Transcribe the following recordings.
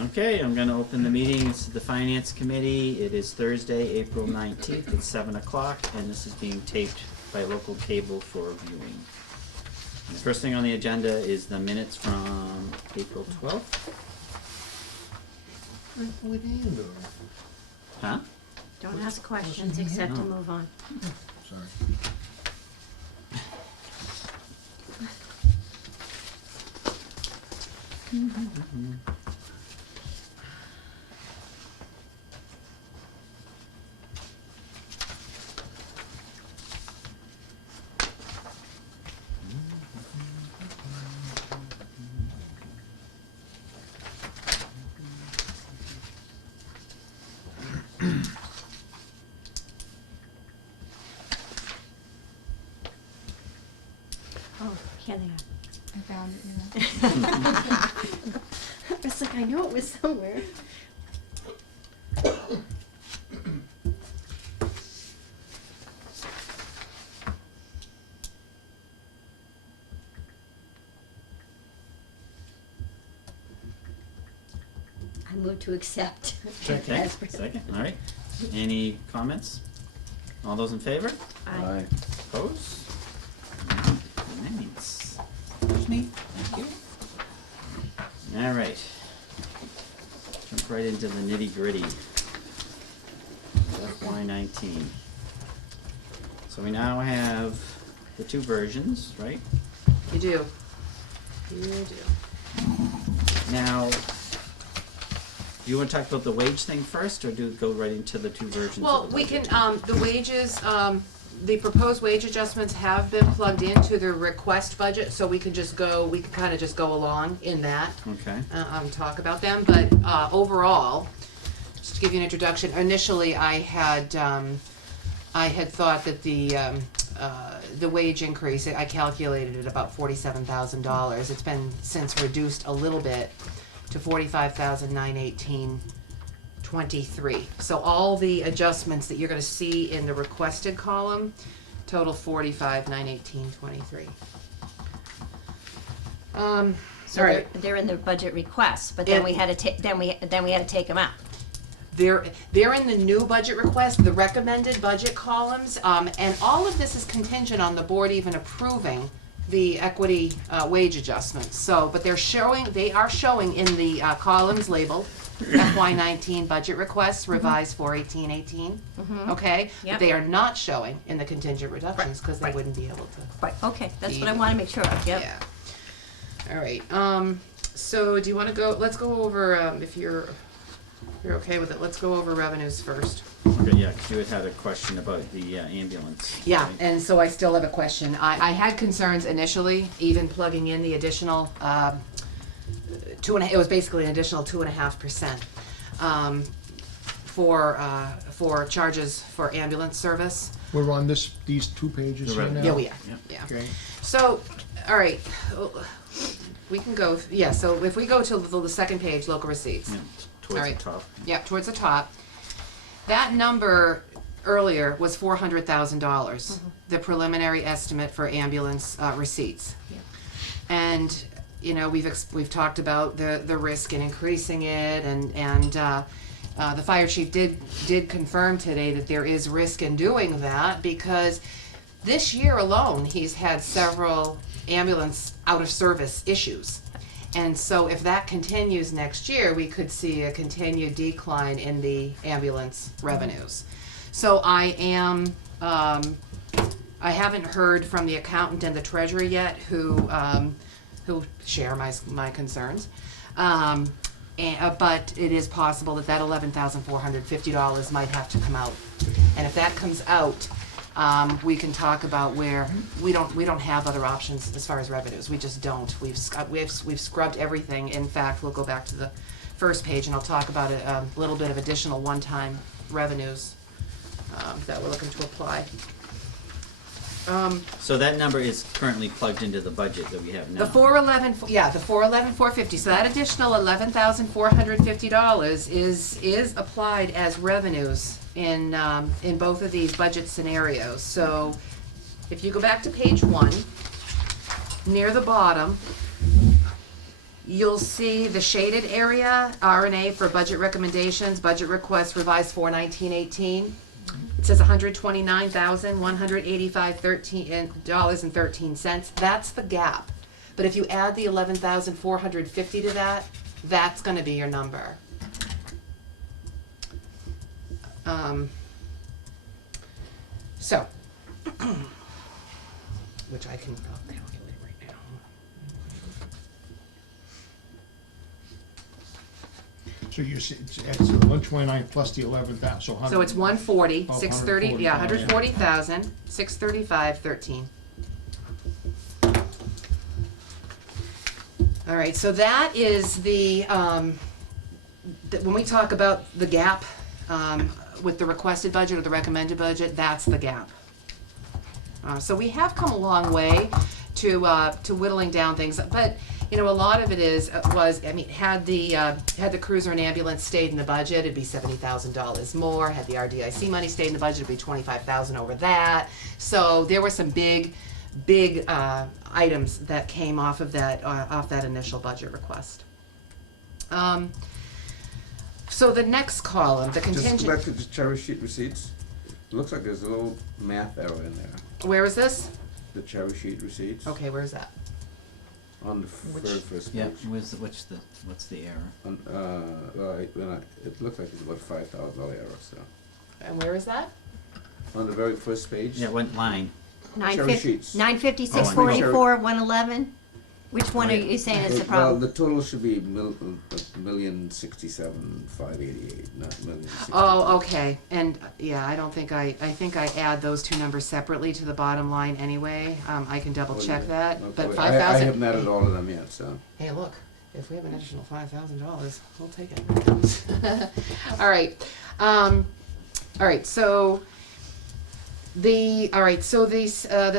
Okay, I'm going to open the meeting. This is the Finance Committee. It is Thursday, April 19th at 7 o'clock, and this is being taped by local cable for viewing. The first thing on the agenda is the minutes from April 12th. Huh? Don't ask questions except to No. move on. Sorry. Oh, here they are. I found it, you know. It's like I knew it was somewhere. I move to accept. Okay, As presented. second, all right. Any comments? All those in favor? Aye. Opposed? Nice. Neat, thank you. All right. Jump right into the nitty gritty. FY19. So we now have the two versions, right? You do. You do. Now, do you want to talk about the wage thing first, or do go right into the two versions? Well, of the we budget? can, the wages, the proposed wage adjustments have been plugged into the request budget, so we can just go, we can kinda just go along in that, Okay. talk about them, but, overall, just to give you an introduction, initially I had thought that the wage increase, I calculated it about $47,000. It's been since reduced a little bit to $45,918.23. So all the adjustments that you're gonna see in the requested column total $45,918.23. So Alright. they're in the budget requests, but then And- we had to take, then we had to take them out. They're in the new budget request, the recommended budget columns, and all of this is contingent on the board even approving the equity wage adjustments. So, but they are showing in the columns labeled FY19 budget requests revised for 1818. Okay, Yep. but they are not showing in the contingent reductions because they right. wouldn't be able to. Right, okay, that's what I wanna make sure of, yep. Yeah. All right. So do you want to go? Let's go over if you're okay with it. Let's go over revenues first. Okay, yeah, 'cause you had a question about the ambulance. Yeah, right? and so I still have a question. I had concerns initially, even plugging in the additional it was basically an additional 2.5% for charges for ambulance service. We're on these two pages here Right. now? Yeah, we are. Yep. Yeah. Okay. So, all right, we can go. Yeah. So if we go to the second page, local receipts. Yeah, towards Alright. the top. Yeah, towards the top. That number earlier was $400,000, the preliminary estimate for ambulance receipts. Yeah. And, you know, we've talked about the risk in increasing it, and the fire chief did confirm today that there is risk in doing that, because this year alone, he's had several ambulance out-of-service issues. And so if that continues next year, we could see a continued decline in the ambulance revenues. So I haven't heard from the accountant and the treasurer yet, who share my concerns. But it is possible that $11,450 might have to come out. And if that comes out, we can talk about where we don't have other options as far as revenues. We just don't. We've scrubbed everything. In fact, we'll go back to the first page and I'll talk about a little bit of additional one-time revenues that we're looking to apply. So that number is currently plugged into the budget that we have now. The 411,450. So that additional $11,450 is applied as revenues in both of these budget scenarios. So if you go back to page 1, near the bottom, You'll see the shaded area, R&A for budget recommendations, budget request revised for 1918. It says $129,185.13. That's the gap. But if you add the 11,450 to that, that's gonna be your number. So, which I can calculate right now. So you see, it's 129 plus the 11,000, so 100. So it's 140, Oh, 630, 140, yeah, oh, yeah. 140,000, 635.13. All right, so that is the, when we talk about the gap, with the requested budget or the recommended budget, that's the gap. So we have come a long way to whittling down things, but you know, a lot of it had the cruiser and ambulance stayed in the budget, it'd be $70,000 more. Had the RDIC money stayed in the budget, it'd be 25,000 over that. So there were some big items that came off of that initial budget request. So the next column, the Just contingent. go back to the cherry sheet receipts. It looks like there's a little math error in there. Where is this? The cherry sheet receipts. Okay, where is that? On the very first page. Yeah, what's the error? On, it looks like it's about $5,000 error, so. And where is that? On the very first page. Yeah, what line? Cherry sheets. 950, Oh, I know. 644, 111? Which one are you saying is the Well, problem? the total should be $1,067,588, not $1,060,000. Oh, okay, and yeah, I think I add those two numbers separately to the bottom line anyway. I can double check that, but Okay. 5,000. I haven't added all of them yet, so. Hey, look, if we have an additional $5,000, we'll take it. All right, so the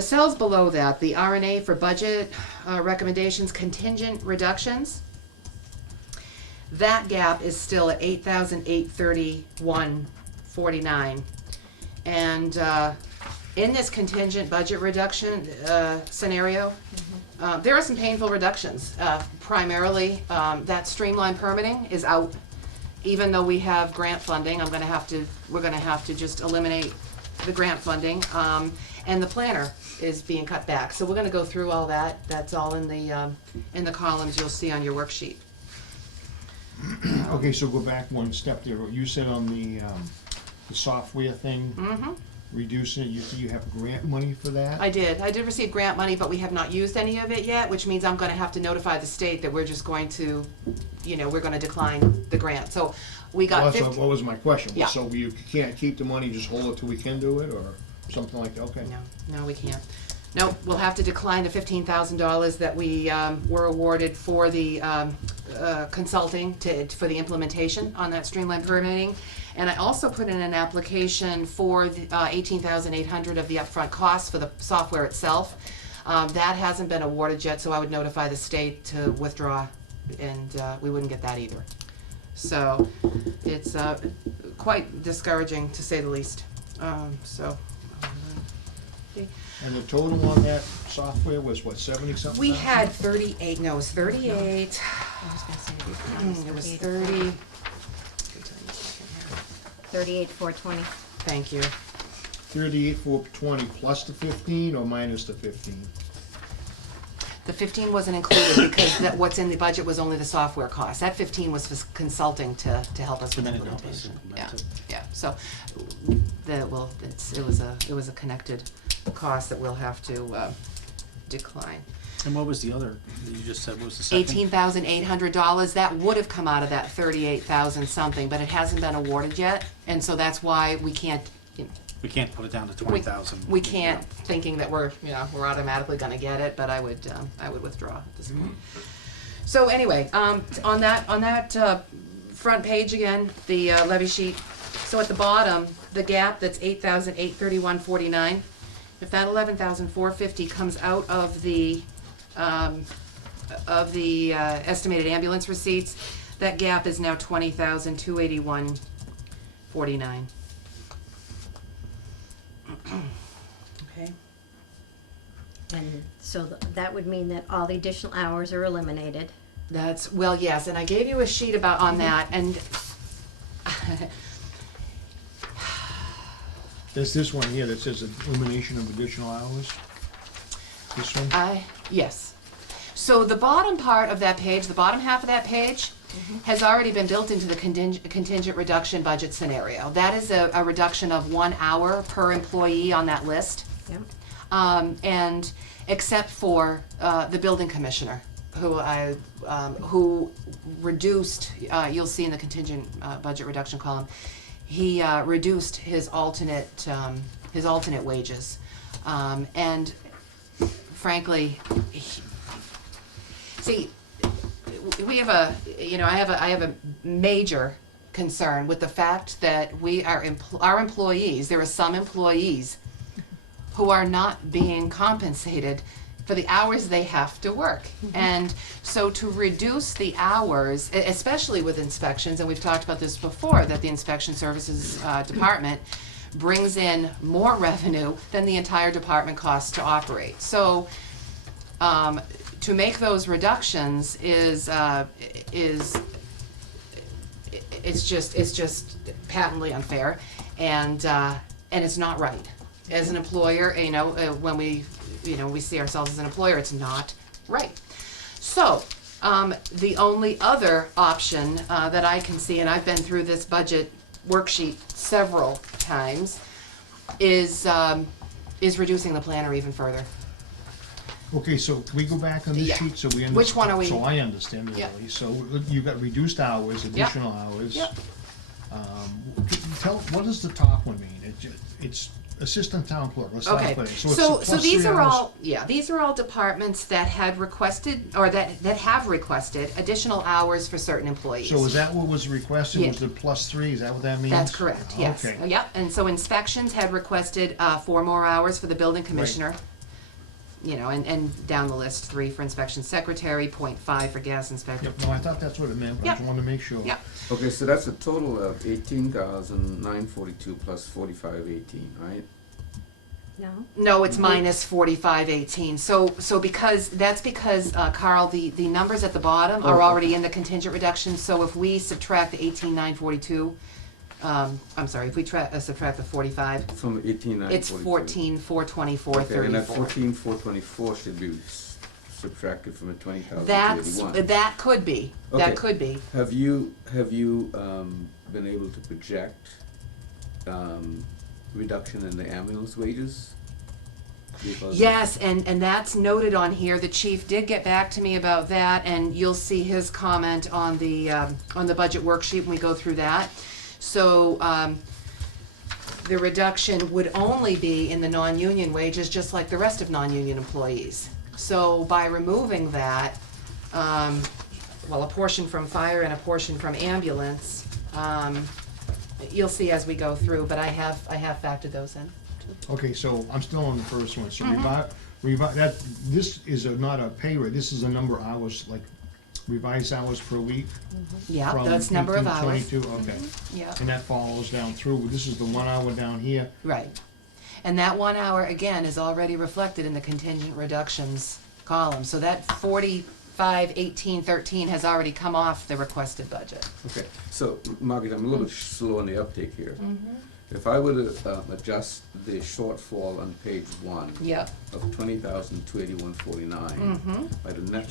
cells below that, the R&A for budget recommendations, contingent reductions, that gap is still at 8,831.49, and in this contingent budget reduction scenario, there are some painful reductions. Primarily, that streamlined permitting is out. Even though we have grant funding, we're gonna have to just eliminate the grant funding, and the planner is being cut back. So we're gonna go through all that. That's all in the columns you'll see on your worksheet. Okay, so go back one step there. You said on the software thing, reducing it, you have grant money for that? I did receive grant money, but we have not used any of it yet, which means I'm gonna have to notify the state that we're just going to, we're gonna decline the grant. So we got Well, that's 50. what was my question. Yeah. So you can't keep the money, just hold it till we can do it, or something like that? Okay. No, we can't. No, we'll have to decline the $15,000 that we were awarded for the consulting for the implementation on that streamlined permitting. And I also put in an application for the $18,800 of the upfront costs for the software itself. That hasn't been awarded yet, so I would notify the state to withdraw, and we wouldn't get that either. So it's quite discouraging, to say the least. And the total on that software was what, 70-something? We had 38, no, it was 38. I was gonna say, It was 30. 38,420. Thank you. 38,420 plus the 15 or minus the 15? The 15 wasn't included because what's in the budget was only the software cost. That 15 was for consulting to help us with implementation. Yeah. So it was a connected cost that we'll have to decline. And what was the other, you just said, what was the second? $18,800, that would have come out of that 38,000 something, but it hasn't been awarded yet, and so that's why we can't, We can't put it down to 20,000. we can't, thinking that we're automatically gonna get it, but I would withdraw at this point. So anyway, on that front page again, the levy sheet, so at the bottom, the gap that's 8,831.49, if that 11,450 comes out of the estimated ambulance receipts, that gap is now 20,281.49. Okay. And so that would mean that all the additional hours are eliminated. Well, yes, and I gave you a sheet on that, and There's this one here that says elimination of additional hours. This one? yes. So the bottom part of that page, the bottom half of that page, has already been built into the contingent reduction budget scenario. That is a reduction of 1 hour per employee on that list. Yep. And except for the building commissioner, who reduced, you'll see in the contingent budget reduction column, he reduced his alternate wages. And frankly, see, we have I have a major concern with the fact that our employees, there are some employees who are not being compensated for the hours they have to work. And so to reduce the hours, especially with inspections, and we've talked about this before, that the inspection services department brings in more revenue than the entire department costs to operate. So to make those reductions is it's just patently unfair, and it's not right. As an employer, when we see ourselves as an employer, it's not right. So the only other option that I can see, and I've been through this budget worksheet several times, is reducing the planner even further. Okay, so can we go back on this Yeah. sheet so we understand? Which one are we- So I understand it, Yeah. really. So you've got reduced hours, additional hours. Yep. Tell, what does the top one mean? It's assistant town clerk, let's start Okay, with it. it's so plus these 3 are hours. all, these are all departments that had requested, or that have requested additional hours for certain employees. So is that what was requested, Yeah. was the +3, is that what that means? That's correct, yes. Okay. Yep, and so inspections had requested 4 more hours for the building commissioner. And down the list, 3 for inspection secretary, 0.5 for gas inspector. Yep, no, I thought that's what it meant, but I Yep. just wanted to make sure. Yep, Okay, so that's a total of 18,942 plus 4518, right? No? no, it's minus 4518. So because Carl, the numbers at the bottom are Oh, already in the contingent reduction. So if we subtract the 18,942, I'm sorry, if we subtract the 45, From 18,942. it's 14,424.34. Okay, and that 14,424 should be subtracted from the 20,281. That could be. Okay. That could be. Have you been able to project reduction in the ambulance wages? Because Yes, and that's noted on here. The chief did get back to me about that, and you'll see his comment on the budget worksheet when we go through that. So the reduction would only be in the non-union wages, just like the rest of non-union employees. So by removing that, a portion from fire and a portion from ambulance, you'll see as we go through, but I have factored those in. Okay, so I'm still on the first one, so Mm-hmm. this is not a pay rate, this is a number of hours, like revised hours per week? Yeah, from that's number of hours. 1822, okay. Yeah. And that follows down through, this is the 1 hour down here. Right. And that 1 hour, again, is already reflected in the contingent reductions column. So that 45,1813 has already come off the requested budget. Okay, so Margaret, I'm a little bit slow on the uptake here. Mm-hmm. If I were to adjust the shortfall on page 1 Yep. of 20,281.49 Mm-hmm. by the net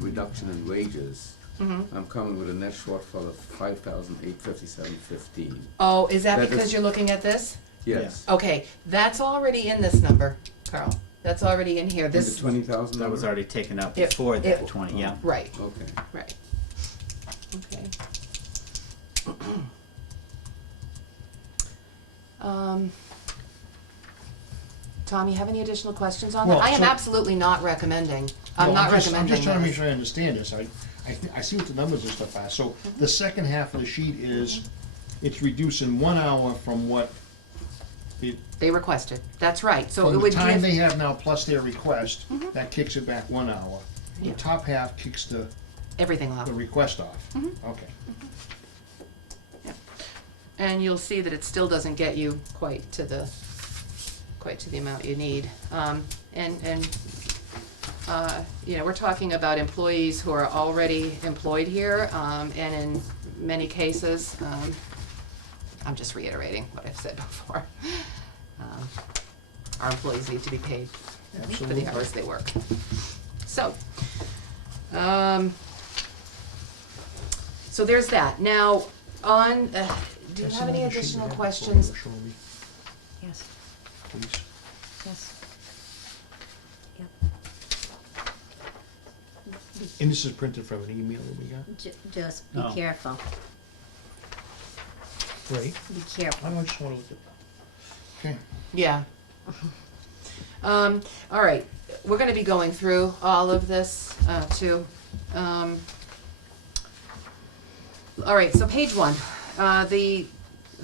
reduction in wages, Mm-hmm. I'm coming with a net shortfall of 5,857.15. Oh, is that That because is- you're looking at this? Yes. Okay, that's already in this number, Carl. That's already in here. And the This, 20,000 That was number? already taken up It- before that it- 20, yeah. right, Okay. right. Okay. Tom, you have any additional questions on that? Well, I am so- absolutely not recommending, I'm No, not I'm recommending just trying to make this. sure I understand this, I see what the numbers and stuff are, so Mm-hmm. the second half of the sheet is, it's reducing 1 hour from what it, They requested, that's right, so from it the would time they give, have now plus their request, that kicks it back 1 hour. The Yeah. top half kicks the everything off. request off, Mm-hmm. okay. And you'll see that it still doesn't get you quite to the amount you need. And we're talking about employees who are already employed here, and in many cases, I'm just reiterating what I've said before. Our employees need to be paid for Absolutely. the hours they work. So, so there's that. Now, on, do you have any additional questions? Yes, Please. yes. Yep. And this is printed from an email that we got? Just be Oh. careful, Right. be careful. I don't just wanna look at that. Okay. Yeah. All right, we're gonna be going through all of this, too. All right, so page one, the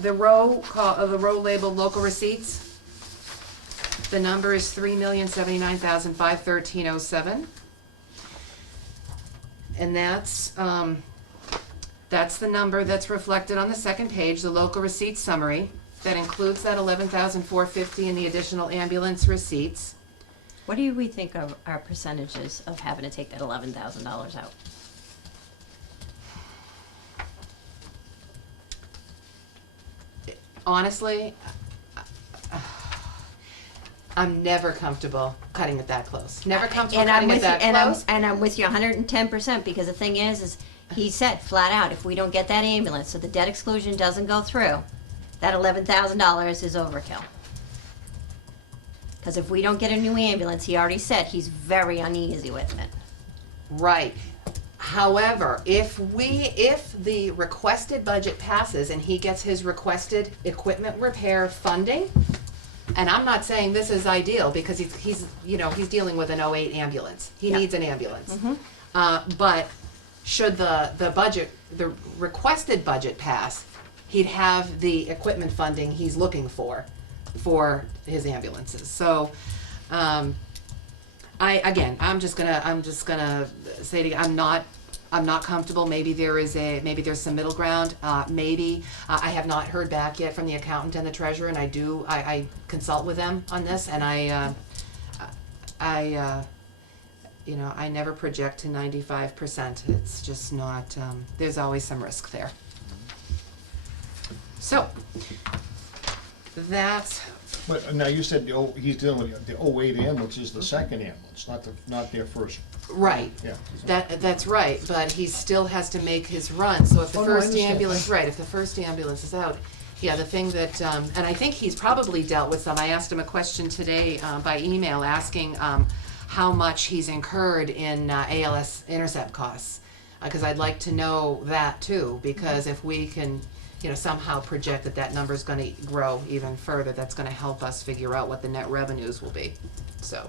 row the row labeled local receipts. The number is $3,079,513.07. And that's the number that's reflected on the second page, the local receipts summary. That includes that $11,450 and the additional ambulance receipts. What do we think of our percentages of having to take that $11,000 out? Honestly, I'm never comfortable cutting it that close. Never comfortable And I'm cutting it with you, that and close. I'm with you 110%, because the thing is he said flat out, if we don't get that ambulance, so the debt exclusion doesn't go through, that $11,000 is overkill. Because if we don't get a new ambulance, he already said he's very uneasy with it. Right. However, if the requested budget passes and he gets his requested equipment repair funding, and I'm not saying this is ideal because he's dealing with an 08 ambulance. He Yeah. needs an ambulance. But should the requested budget pass, he'd have the equipment funding he's looking for his ambulances. So, I'm just gonna say to you, I'm not comfortable. Maybe there's some middle ground. I have not heard back yet from the accountant and the treasurer, and I consult with them on this, and I never project to 95%. It's just not, there's always some risk there. So, that's, But now you said he's dealing with the 08 ambulance is the second ambulance, not their first. right. Yeah. That's right, but he still has to make his run, so if the Oh, no, I first understand. ambulance, right, if the first ambulance is out, yeah, the thing that, and I think he's probably dealt with some, I asked him a question today, by email, asking, how much he's incurred in, ALS intercept costs. Cause I'd like to know that too, because if we can, somehow project that number's gonna grow even further, that's gonna help us figure out what the net revenues will be, so.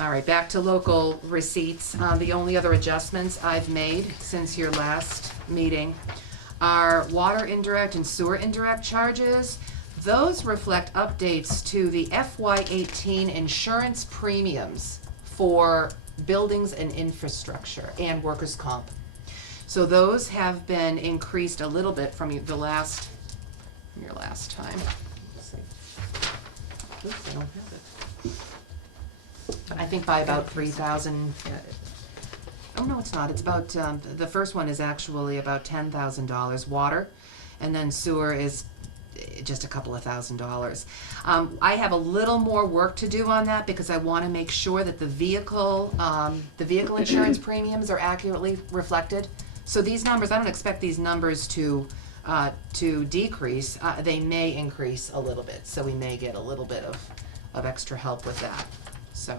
All right, back to local receipts. The only other adjustments I've made since your last meeting are water indirect and sewer indirect charges. Those reflect updates to the FY18 insurance premiums for buildings and infrastructure and workers' comp. So those have been increased a little bit from your last time. Let's see. Oops, I don't have it. I think by about 3,000. Oh no, it's not. It's about the first one is actually about $10,000 water, and then sewer is just a couple of $1,000s. I have a little more work to do on that because I want to make sure that the vehicle insurance premiums are accurately reflected. So these numbers, I don't expect these numbers to decrease. They may increase a little bit, so we may get a little bit of extra help with that. So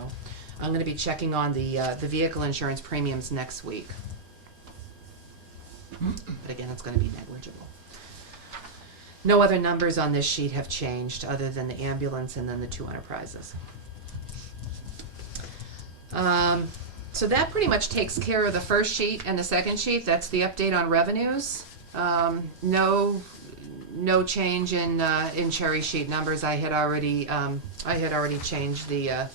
I'm going to be checking on the vehicle insurance premiums next week. But again, it's going to be negligible. No other numbers on this sheet have changed other than the ambulance and then the 2 enterprises. So that pretty much takes care of the first sheet and the second sheet. That's the update on revenues. No change in cherry sheet numbers. I had already changed the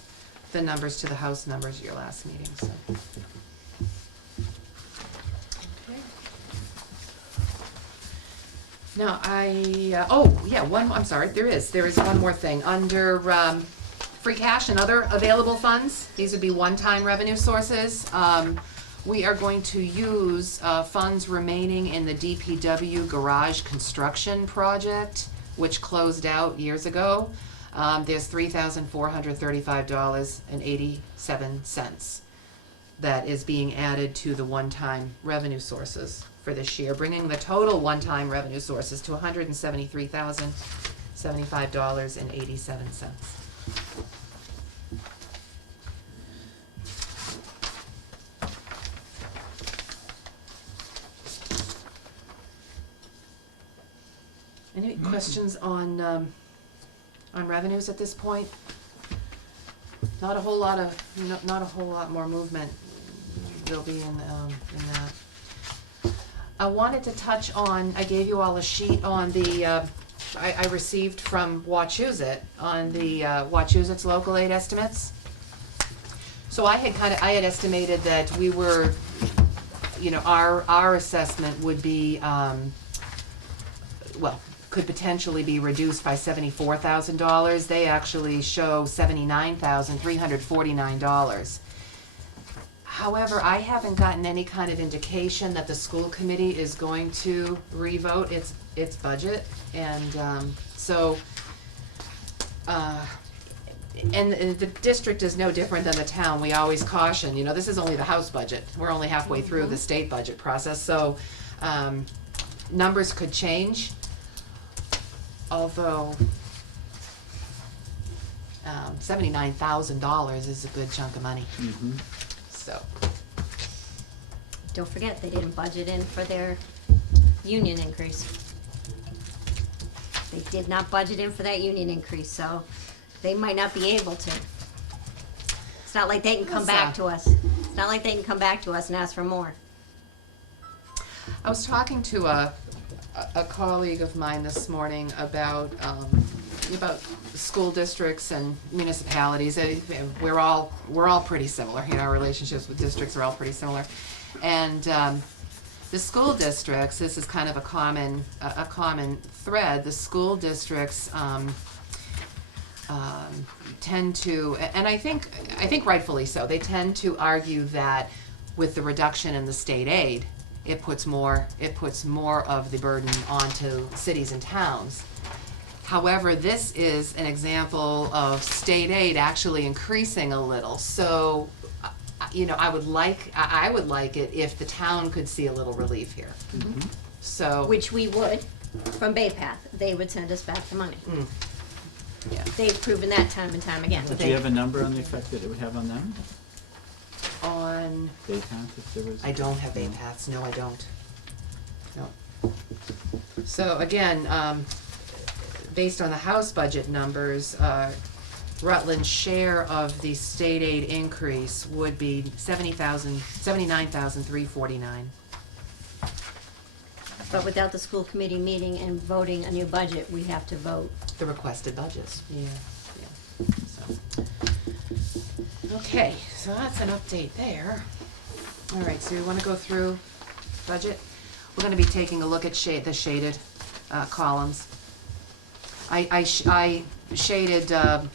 numbers to the house numbers at your last meeting. So. Okay. Now I'm sorry. There is one more thing under free cash and other available funds. These would be one-time revenue sources. We are going to use funds remaining in the DPW garage construction project, which closed out years ago. There's $3,435.87 that is being added to the one-time revenue sources for this year, bringing the total one-time revenue sources to $173,075.87. Any questions on revenues at this point? Not a whole lot more movement will be in that. I wanted to touch on, I gave you all a sheet on the, I received from Wachusett on the Wachusett's local aid estimates. So I had estimated that we were, our assessment would be, could potentially be reduced by $74,000. They actually show $79,349. However, I haven't gotten any kind of indication that the school committee is going to revote its budget, and and the district is no different than the town. We always caution, this is only the House budget. We're only halfway through the state budget process, so numbers could change. Although $79,000 is a good chunk of money. Mm-hmm. So Don't forget, they didn't budget in for their union increase. They did not budget in for that union increase, so they might not be able to. It's not like they can come back to us. It's not like they can come back to us and ask for more. I was talking to a colleague of mine this morning about school districts and municipalities. We're all pretty similar. Our relationships with districts are all pretty similar. And the school districts, this is kind of a common thread. The school districts tend to, and I think rightfully so, they tend to argue that with the reduction in the state aid, it puts more of the burden onto cities and towns. However, this is an example of state aid actually increasing a little. So, I would like it if the town could see a little relief here. Mm-hmm. So, Which we would, from Bay Path. They would send us back the money. yeah. They've proven that time and time again. Do you have a number on the effect that it would have on them? On, Bay Path, if there was? I don't have Bay Paths. No, I don't. No. So again, based on the House budget numbers, Rutland's share of the state aid increase would be $79,349. But without the school committee meeting and voting a new budget, we have to vote. The requested budgets. Yeah. So. Okay, so that's an update there. All right, so we want to go through budget. We're going to be taking a look at the shaded columns. I shaded on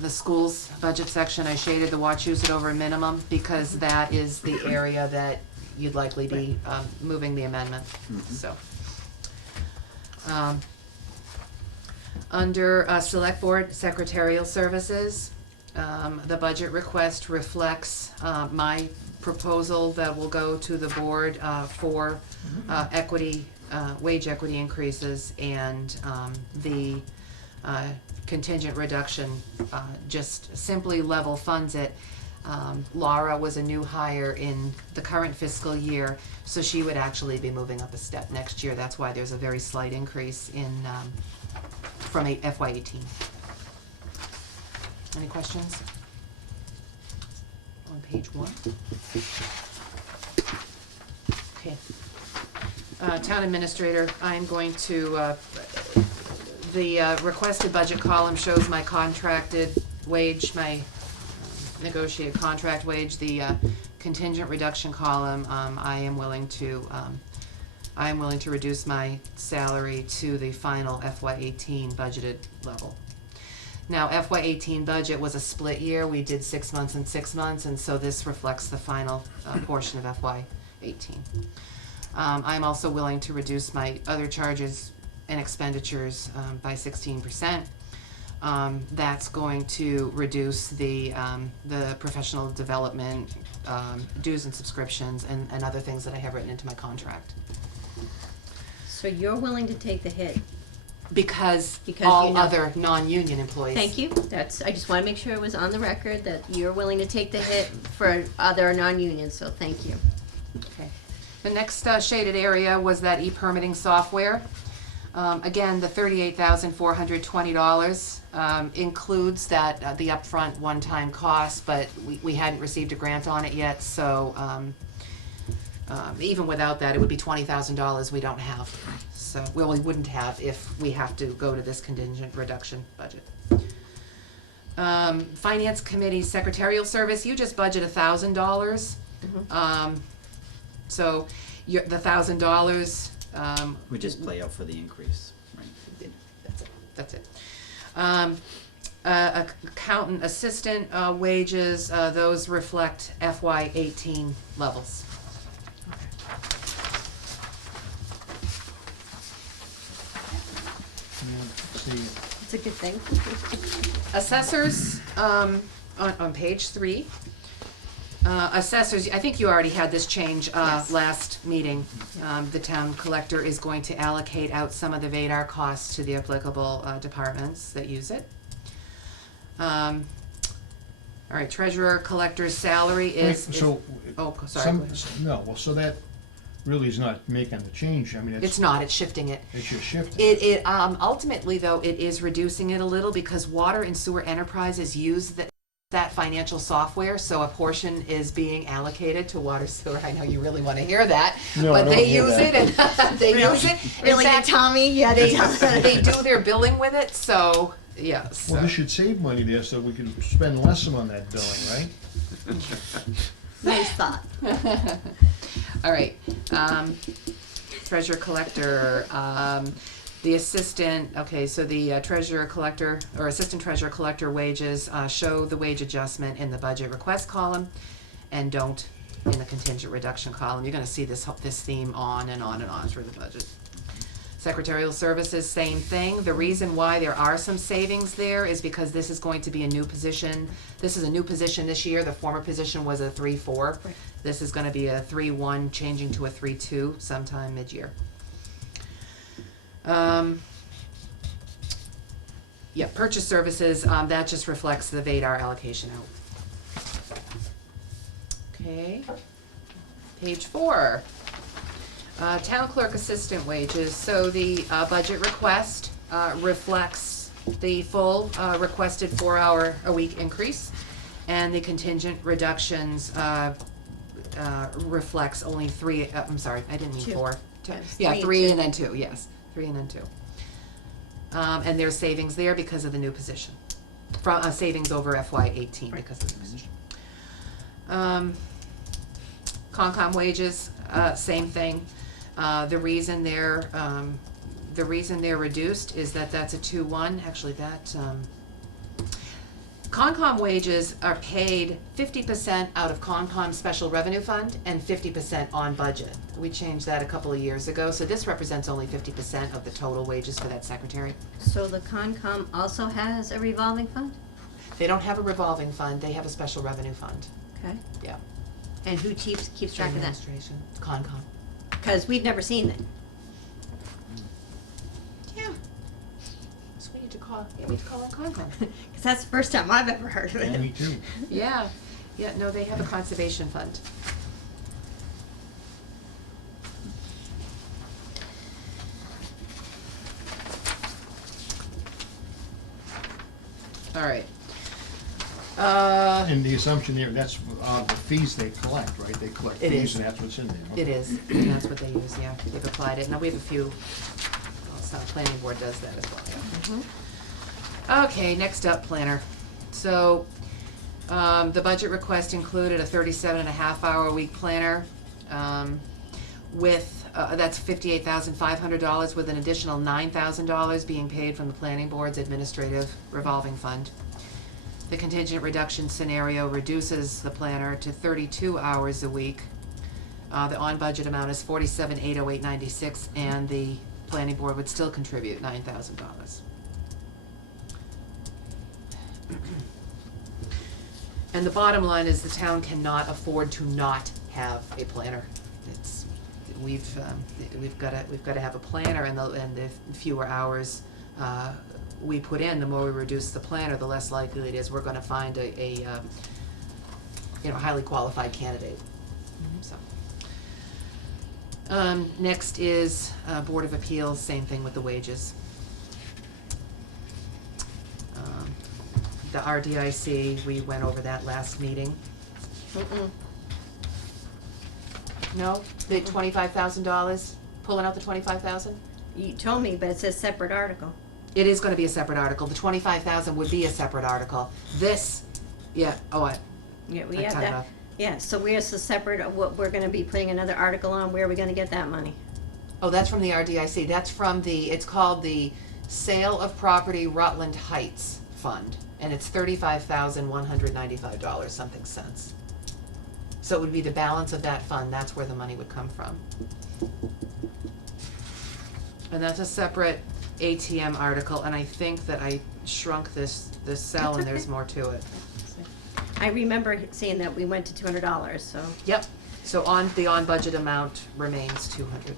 the schools budget section. I shaded the Wachusett over minimum because that is the area that you'd likely be moving the amendment. Mhm. So. Under Select Board Secretarial Services, the budget request reflects my proposal that will go to the board for wage equity increases, and the contingent reduction just simply level funds it. Laura was a new hire in the current fiscal year, so she would actually be moving up a step next year. That's why there's a very slight increase in from FY18. Any questions? On page 1. Okay. Town administrator, I'm going to, the requested budget column shows my contracted wage, my negotiated contract wage. The contingent reduction column, I am willing to reduce my salary to the final FY18 budgeted level. Now, FY18 budget was a split year. We did 6 months and 6 months, and so this reflects the final portion of FY18. I'm also willing to reduce my other charges and expenditures by 16%. That's going to reduce the professional development dues and subscriptions and other things that I have written into my contract. So you're willing to take the hit? Because Because all you know- other non-union employees. Thank you. I just want to make sure it was on the record that you're willing to take the hit for other non-unions, so thank you. Okay. The next shaded area was that e-permitting software. Again, the $38,420 includes that the upfront one-time cost, but we hadn't received a grant on it yet, so even without that, it would be $20,000 we don't have. So, well, we wouldn't have if we have to go to this contingent reduction budget. Finance Committee Secretarial Service, you just budget $1,000. So, the $1,000. We just play out for the increase, right? That's it. Accountant assistant wages, those reflect FY18 levels. See, It's a good thing. Assessors, on page 3. Assessors, I think you already had this change Yes. last meeting. The town collector is going to allocate out some of the VADAR costs to the applicable departments that use it. All right, treasurer collector's salary is. so, Oh, sorry. go ahead. so that really is not making the change, I mean, It's not, it's shifting it. it's just shifting. It ultimately though, it is reducing it a little because water and sewer enterprises use that financial software, so a portion is being allocated to water sewer. I know you really want to hear that, No, I but don't they hear use that. it and they use it. In Really, fact, Tommy? Yeah, they do their billing with it, so yes. Well, this should save money there, so we can spend less on that billing, right? Nice thought. All right, treasurer collector, the assistant, okay, so the treasurer collector, or assistant treasurer collector wages, show the wage adjustment in the budget request column and don't in the contingent reduction column. You're gonna see this theme on and on and on through the budget. Secretarial services, same thing. The reason why there are some savings there is because this is going to be a new position. This is a new position this year. The former position was a 3-4. Right. This is gonna be a 3-1, changing to a 3-2 sometime mid-year. Yeah, purchase services, that just reflects the VADAR allocation out. Okay, page 4. Town clerk assistant wages, so the budget request reflects the full requested 4-hour-a-week increase, and the contingent reductions reflects only 3, I'm sorry, I didn't mean 2. 4. Yes, Yeah, 3 and 3 2. and then 2, yes, 3 and then 2. And there's savings there because of the new position, from savings over FY18 because of the position. Concom wages, same thing. The reason they're reduced is that that's a 2-1. Actually, that Concom wages are paid 50% out of Concom special revenue fund and 50% on budget. We changed that a couple of years ago, so this represents only 50% of the total wages for that secretary. So the Concom also has a revolving fund? They don't have a revolving fund, they have a special revenue fund. Okay. Yeah. And who keeps track of that? Administration, Concom. Because we've never seen it. Yeah. So we need to call in Concom. Because that's the first time I've ever heard of Yeah, me it. too. Yeah, no, they have a conservation fund. All right. And the assumption there, that's the fees they collect, right? They collect It fees is. and that's what's in there. It is, and that's what they use, yeah, they've applied it. Now, we have a few, planning board does that as well, yeah. Okay, next up, planner. So, the budget request included a 37.5-hour-a-week planner. with, that's $58,500 with an additional $9,000 being paid from the planning board's administrative revolving fund. The contingent reduction scenario reduces the planner to 32 hours a week. The on-budget amount is $47,808.96, and the planning board would still contribute $9,000. And the bottom line is the town cannot afford to not have a planner. It's, we've gotta have a planner, and the fewer hours, we put in, the more we reduce the planner, the less likely it is we're gonna find a highly qualified candidate, so. Next is, Board of Appeals, same thing with the wages. The RDIC, we went over that last meeting. No, the $25,000, pulling out the $25,000? You told me, but it says separate article. It is gonna be a separate article, the $25,000 would be a separate article. This, yeah, what? Yeah, we I have cut it that. off. Yeah, so where's the separate, what we're gonna be putting another article on, where are we gonna get that money? Oh, that's from the RDIC, that's from it's called the Sale of Property Rutland Heights Fund, and it's $35,195 something cents. So it would be the balance of that fund, that's where the money would come from. And that's a separate ATM article, and I think that I shrunk this cell and there's more to it. I remember seeing that we went to $200, so. Yep, so the on-budget amount remains $200.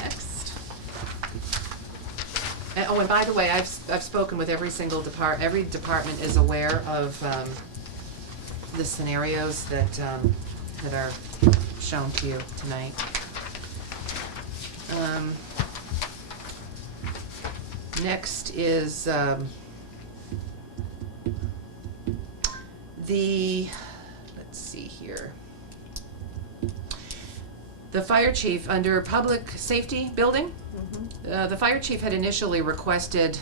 Next. And by the way, I've spoken with every single every department is aware of, the scenarios that are shown to you tonight. Next is, let's see here. The fire chief, under public safety building, the fire chief had initially requested,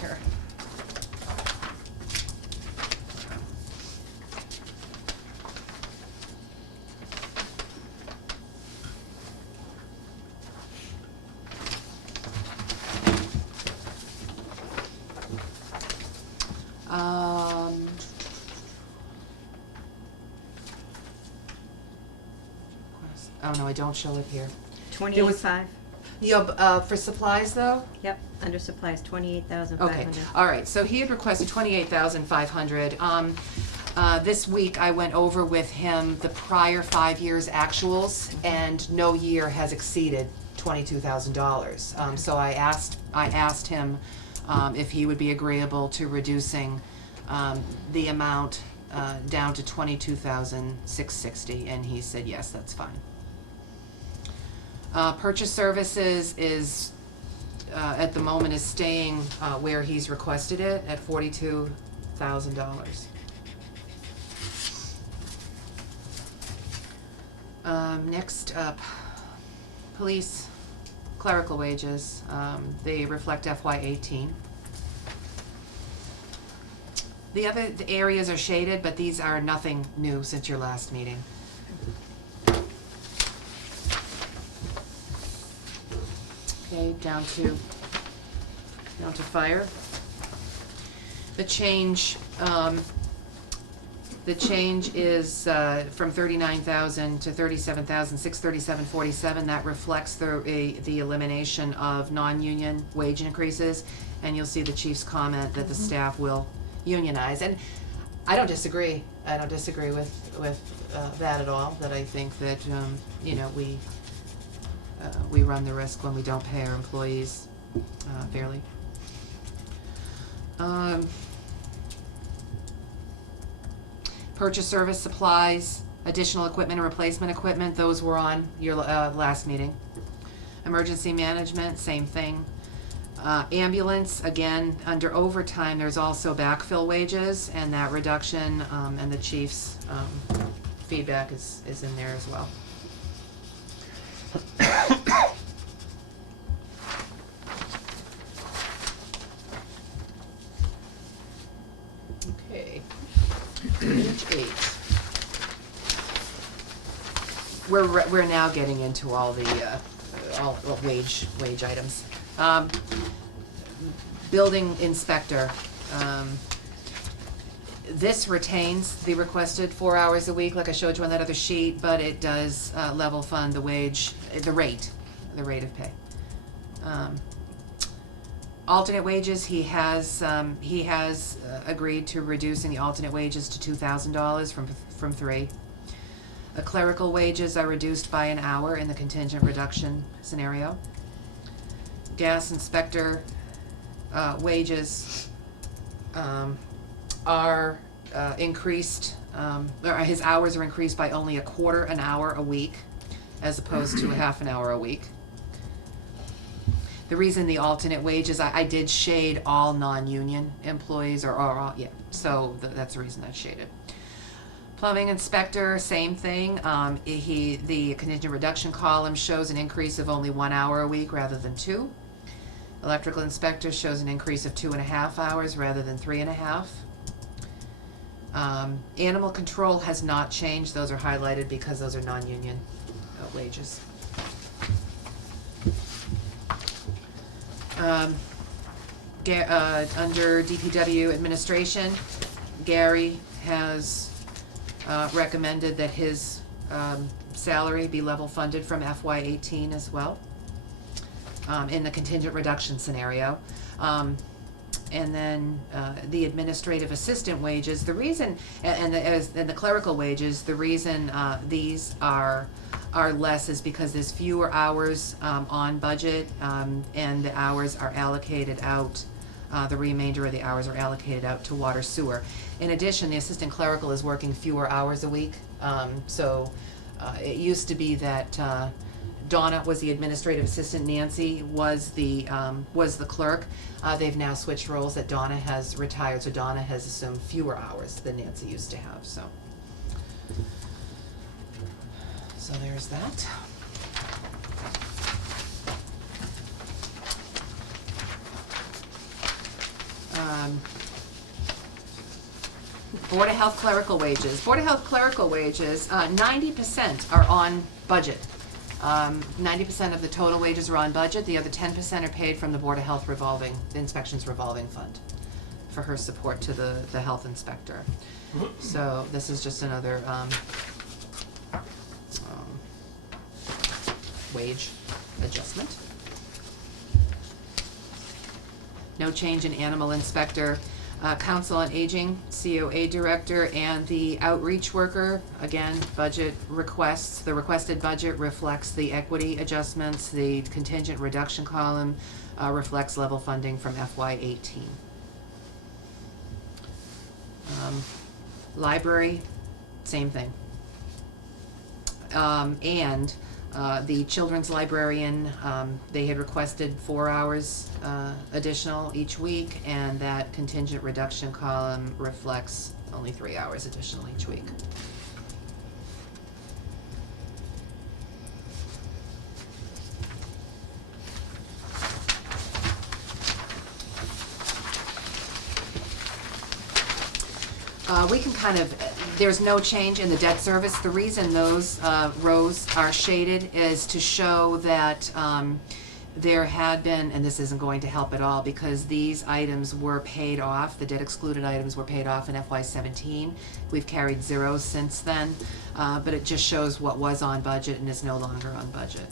here. Oh no, I don't show it here. 28.5. Yeah, for supplies though? Yep, under supplies, 28,500. Okay, all right, so he had requested 28,500. This week I went over with him the prior 5 years' actuals, and no year has exceeded $22,000. So I asked him if he would be agreeable to reducing the amount down to $22,660, and he said yes, that's fine. Purchase services is, at the moment, is staying where he's requested it at $42,000. Next up, police clerical wages. They reflect FY18. The other areas are shaded, but these are nothing new since your last meeting. Okay, down to fire. The change is from 39,000 to 37,637.47. That reflects the elimination of non-union wage increases, and you'll see the chief's comment that the staff will unionize. And I don't disagree. I don't disagree with that at all. That I think that we run the risk when we don't pay our employees fairly. Purchase service supplies, additional equipment and replacement equipment, those were on your last meeting. Emergency management, same thing. Ambulance, again, under overtime, there's also backfill wages, and that reduction, and the chief's feedback is in there as well. Okay, page 8. we're now getting into all the, all wage items. Building inspector, this retains the requested 4 hours a week, like I showed you on that other sheet, but it does, level fund the wage, the rate of pay. Alternate wages, he has agreed to reducing the alternate wages to $2,000 from $3,000. The clerical wages are reduced by an hour in the contingent reduction scenario. Gas inspector wages are increased, or his hours are increased by only 1/4 an hour a week, as opposed to 1/2 an hour a week. The reason the alternate wages, I did shade all non-union employees, or all, yeah, so that's the reason that's shaded. Plumbing inspector, same thing. The contingent reduction column shows an increase of only 1 hour a week rather than 2. Electrical inspector shows an increase of 2.5 hours rather than 3.5. Animal control has not changed. Those are highlighted because those are non-union wages. Under DPW administration, Gary has recommended that his salary be level funded from FY18 as well, in the contingent reduction scenario. And then the administrative assistant wages, the reason, and the clerical wages, the reason these are less is because there's fewer hours on budget, and the hours are allocated out, the remainder of the hours are allocated out to water sewer. In addition, the assistant clerical is working fewer hours a week, so it used to be that Donna was the administrative assistant, Nancy was the clerk. They've now switched roles, that Donna has retired, so Donna has assumed fewer hours than Nancy used to have, so. So there's that. Board of Health clerical wages. Board of Health clerical wages, 90% are on budget. 90% of the total wages are on budget. The other 10% are paid from the Board of Health the inspections revolving fund for her support to the health inspector. So this is just another wage adjustment. No change in animal inspector. Council on Aging, COA director, and the outreach worker, again, budget requests. The requested budget reflects the equity adjustments. The contingent reduction column reflects level funding from FY18. Library, same thing. And the children's librarian, they had requested 4 hours additional each week, and that contingent reduction column reflects only 3 hours additional each week. We can kind of, there's no change in the debt service. The reason those rows are shaded is to show that there had been, and this isn't going to help at all because these items were paid off, the debt excluded items were paid off in FY17. We've carried zeros since then, but it just shows what was on budget and is no longer on budget.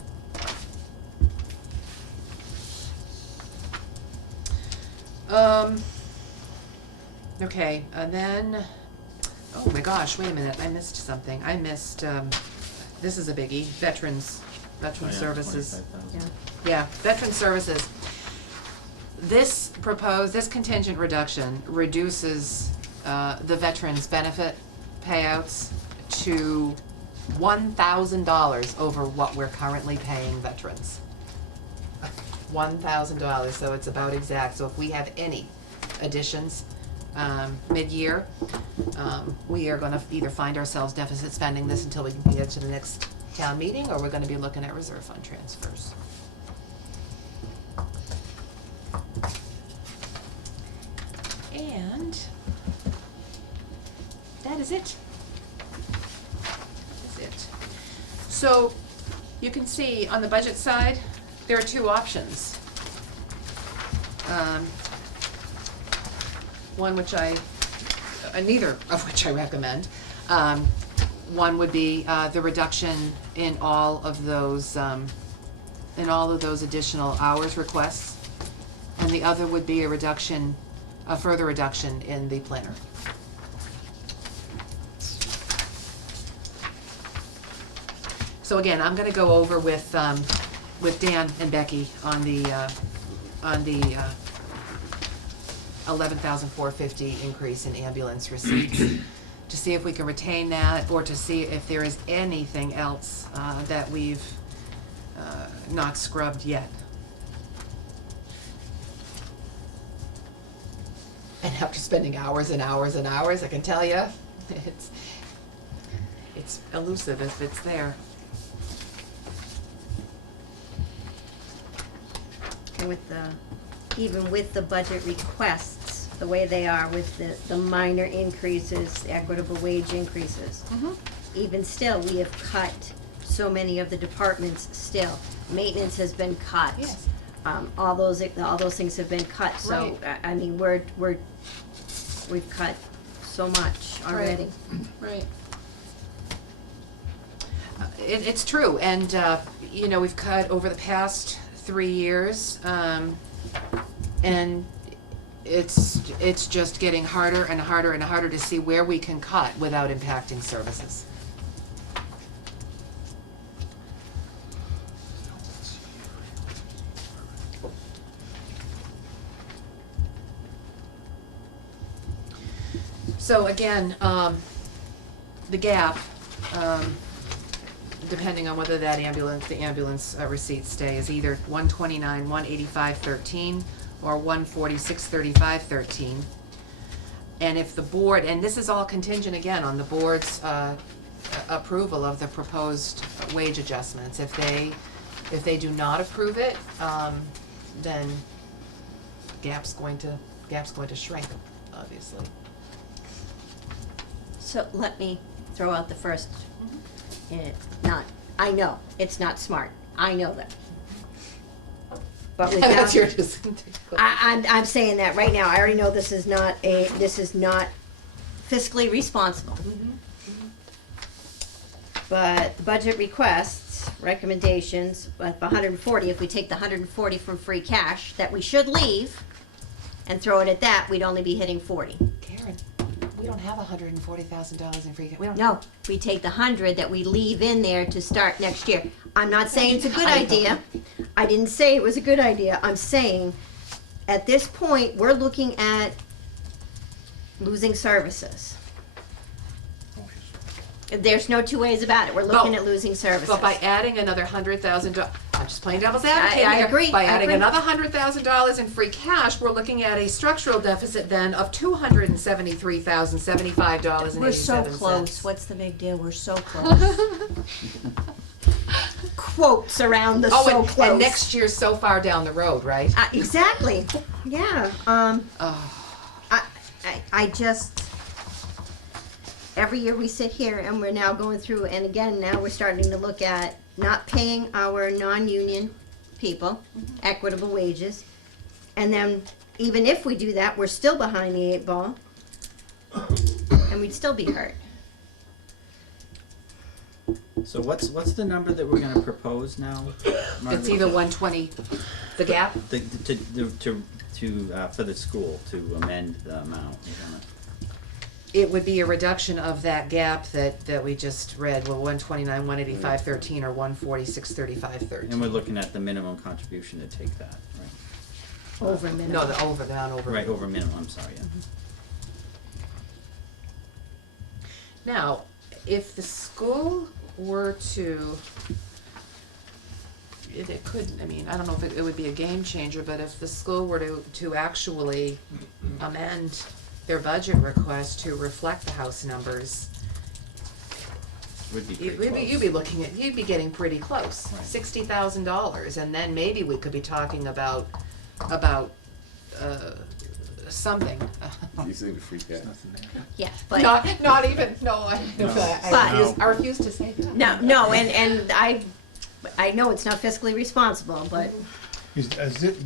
Okay, and then, oh my gosh, wait a minute, I missed something. I missed, this is a biggie, veteran services. 25,000. Yeah, veteran services. This contingent reduction reduces the veterans' benefit payouts to $1,000 over what we're currently paying veterans. $1,000, so it's about exact. So if we have any additions mid-year, we are going to either find ourselves deficit spending this until we can get to the next town meeting, or we're going to be looking at reserve fund transfers. And that is it. That is it. So, you can see on the budget side, there are two options. One which neither of which I recommend. One would be the reduction in all of those additional hours requests, and the other would be a further reduction in the planner. So again, I'm gonna go over with Dan and Becky on the 11,450 increase in ambulance receipts, to see if we can retain that, or to see if there is anything else that we've not scrubbed yet. And after spending hours and hours and hours, I can tell you, it's elusive if it's there. And even with the budget requests, the way they are with the minor increases, the equitable wage increases, even still, we have cut so many of the departments still. Maintenance has been cut. Yes. All those things have been cut, so, Right. I mean, we've cut so much already. Right. It's true, and, we've cut over the past 3 years, and it's just getting harder and harder and harder to see where we can cut without impacting services. So again, the gap, depending on whether the ambulance receipts stay, is either 129, 185.13 or 146.35.13. And if the board, and this is all contingent again on the board's approval of the proposed wage adjustments. If they do not approve it, then gap's going to shrink, obviously. So let me throw out the first, I know, it's not smart, I know that. But we've That's now, your just. I'm saying that right now, I already know this is not fiscally responsible. But the budget requests, recommendations, of 140, if we take the 140 from free cash, that we should leave, and throw it at that, we'd only be hitting 40. Karen, we don't have $140,000 in free cash. We don't. No, we take the 100 that we leave in there to start next year. I'm not saying it's a good I know. idea. I didn't say it was a good idea. I'm saying, at this point, we're looking at losing services. There's no two ways about it. We're looking at losing services. But by adding another $100,000, I'm just playing devil's advocate I here. agree, By I adding agree. another $100,000 in free cash, we're looking at a structural deficit then of $273,075.87. We're so close. What's the big deal? We're so close. Quotes around the Oh, so close. and next year's so far down the road, right? Exactly. Yeah. I just, every year we sit here and we're now going through, and again, now we're starting to look at not paying our non-union people equitable wages. And then even if we do that, we're still behind the 8 ball. And we'd still be hurt. So what's the number that we're gonna propose now? Margaret? It's either 120, the gap. For the school, to amend the amount, isn't it? It would be a reduction of that gap that we just read, well, 129, 185.13 or 146.35.13. And we're looking at the minimum contribution to take that, right? Over a minute. No, not over. Right, over minimum, I'm sorry, yeah. Now, if the school were to, it could, I mean, I don't know if it would be a game changer, but if the school were to actually amend their budget request to reflect the house numbers, Would be pretty you'd be looking at, you'd be getting pretty close, Right. $60,000, and then maybe we could be talking about something. Using the free cash. Nothing there. Yeah, but. Not even, no, But- I refuse to say that. No, and I know it's not fiscally responsible, but Is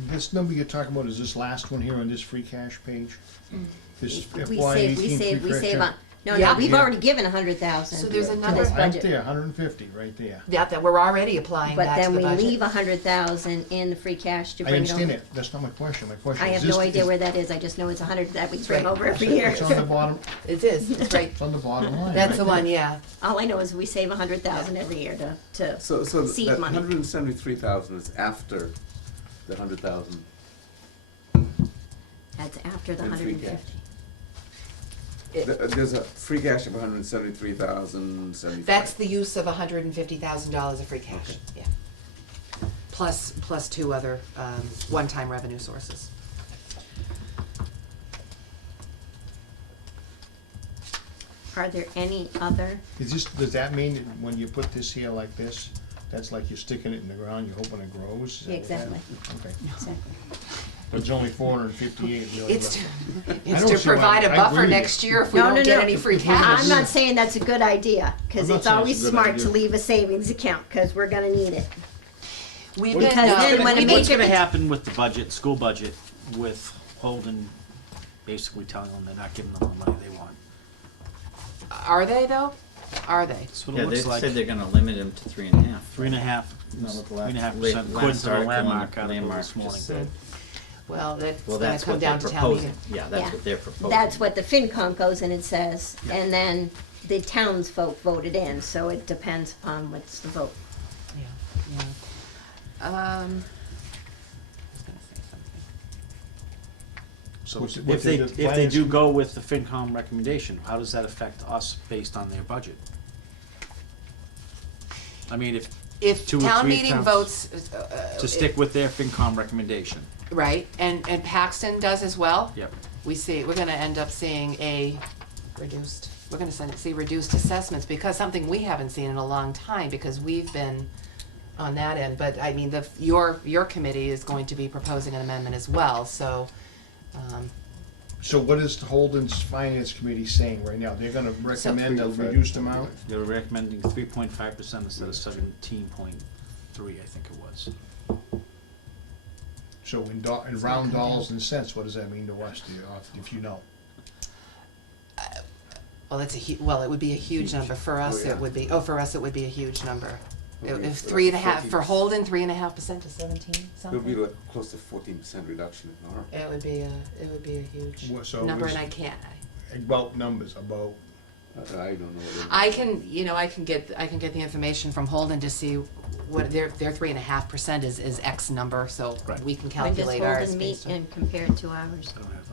this number you're talking about, is this last one here on this free cash page? This we FY save, eighteen free cash? on, no, Yeah. we've Yeah. already given 100,000 So there's to another- this Right budget. there, 150, right there. That we're already applying But that to then the we budget. leave 100,000 in the free cash to I bring it understand over. it, that's not my question, my question I is have this. no idea where that is, I just know it's 100 that we bring Right. over every year. It's on the bottom, It is, it's right. it's on the bottom line. That's right the there. one, yeah. All I know is we save 100,000 every year to So seed that money. 173,000 is after the 100,000. That's after the And free 150. There's a free cash of 173,075. That's the use of $150,000 of free cash, yeah. Plus two other, one-time revenue sources. Are there any other? Does that mean that when you put this here like this, that's like you're sticking it in the ground, you're hoping it grows? Is that what Exactly. that- Okay, Exactly. but it's only 458 really. It's left. to, it's don't to see why- provide a I buffer agree with next you. year if we No, don't no, get no. any free If we have cash. I'm not saying that's a good idea, because I'm not it's saying always it's a good smart idea. to leave a savings account, because we're gonna need it. We've Because been, then when it What's makes gonna it- happen with the budget, school budget, with Holden basically telling them they're not giving them the money they want? are they though? Are they? That's what Yeah, it they looks like. said they're gonna limit him to 3.5. 3.5, No, look, 3.5%, according last to the article, landmark and article Landmark this morning. just said. Well, that's Well, gonna that's come what they're down to town proposing. meeting. Yeah, that's Yeah. what they're proposing. That's what the FinCom goes in and says, and then the townsfolk voted in, so it depends upon what's the vote. Yeah, yeah. I was gonna say something. So What's- if what's they, in the if they finance do com- go with the FinCom recommendation, how does that affect us based on their budget? I mean, If Two or town three meeting towns votes. to stick with their FinCom recommendation. Right, and Paxton does as well. Yep. We're gonna end up seeing we're gonna see reduced assessments, because something we haven't seen in a long time, because we've been on that end, but I mean, your committee is going to be proposing an amendment as well, so, So what is Holden's finance committee saying right now? They're gonna recommend a reduced amount? They were recommending 3.5% instead of 17.3, I think it was. So in round dollars and cents, what does that mean to us, if you know? well, it would be a huge number, for us yeah. it would be, for us it would be a huge number. Okay, If so 3.5, for 14%. Holden, 3.5% to 17 It would be something, like close to 14% reduction in our. it would be a huge What- so number, it's- and I can't, About numbers, about, I don't know. What I can get the information from Holden to see what their 3.5% is X number, so Right. we can When does calculate ours Holden meet based on. and compare it to ours? I don't have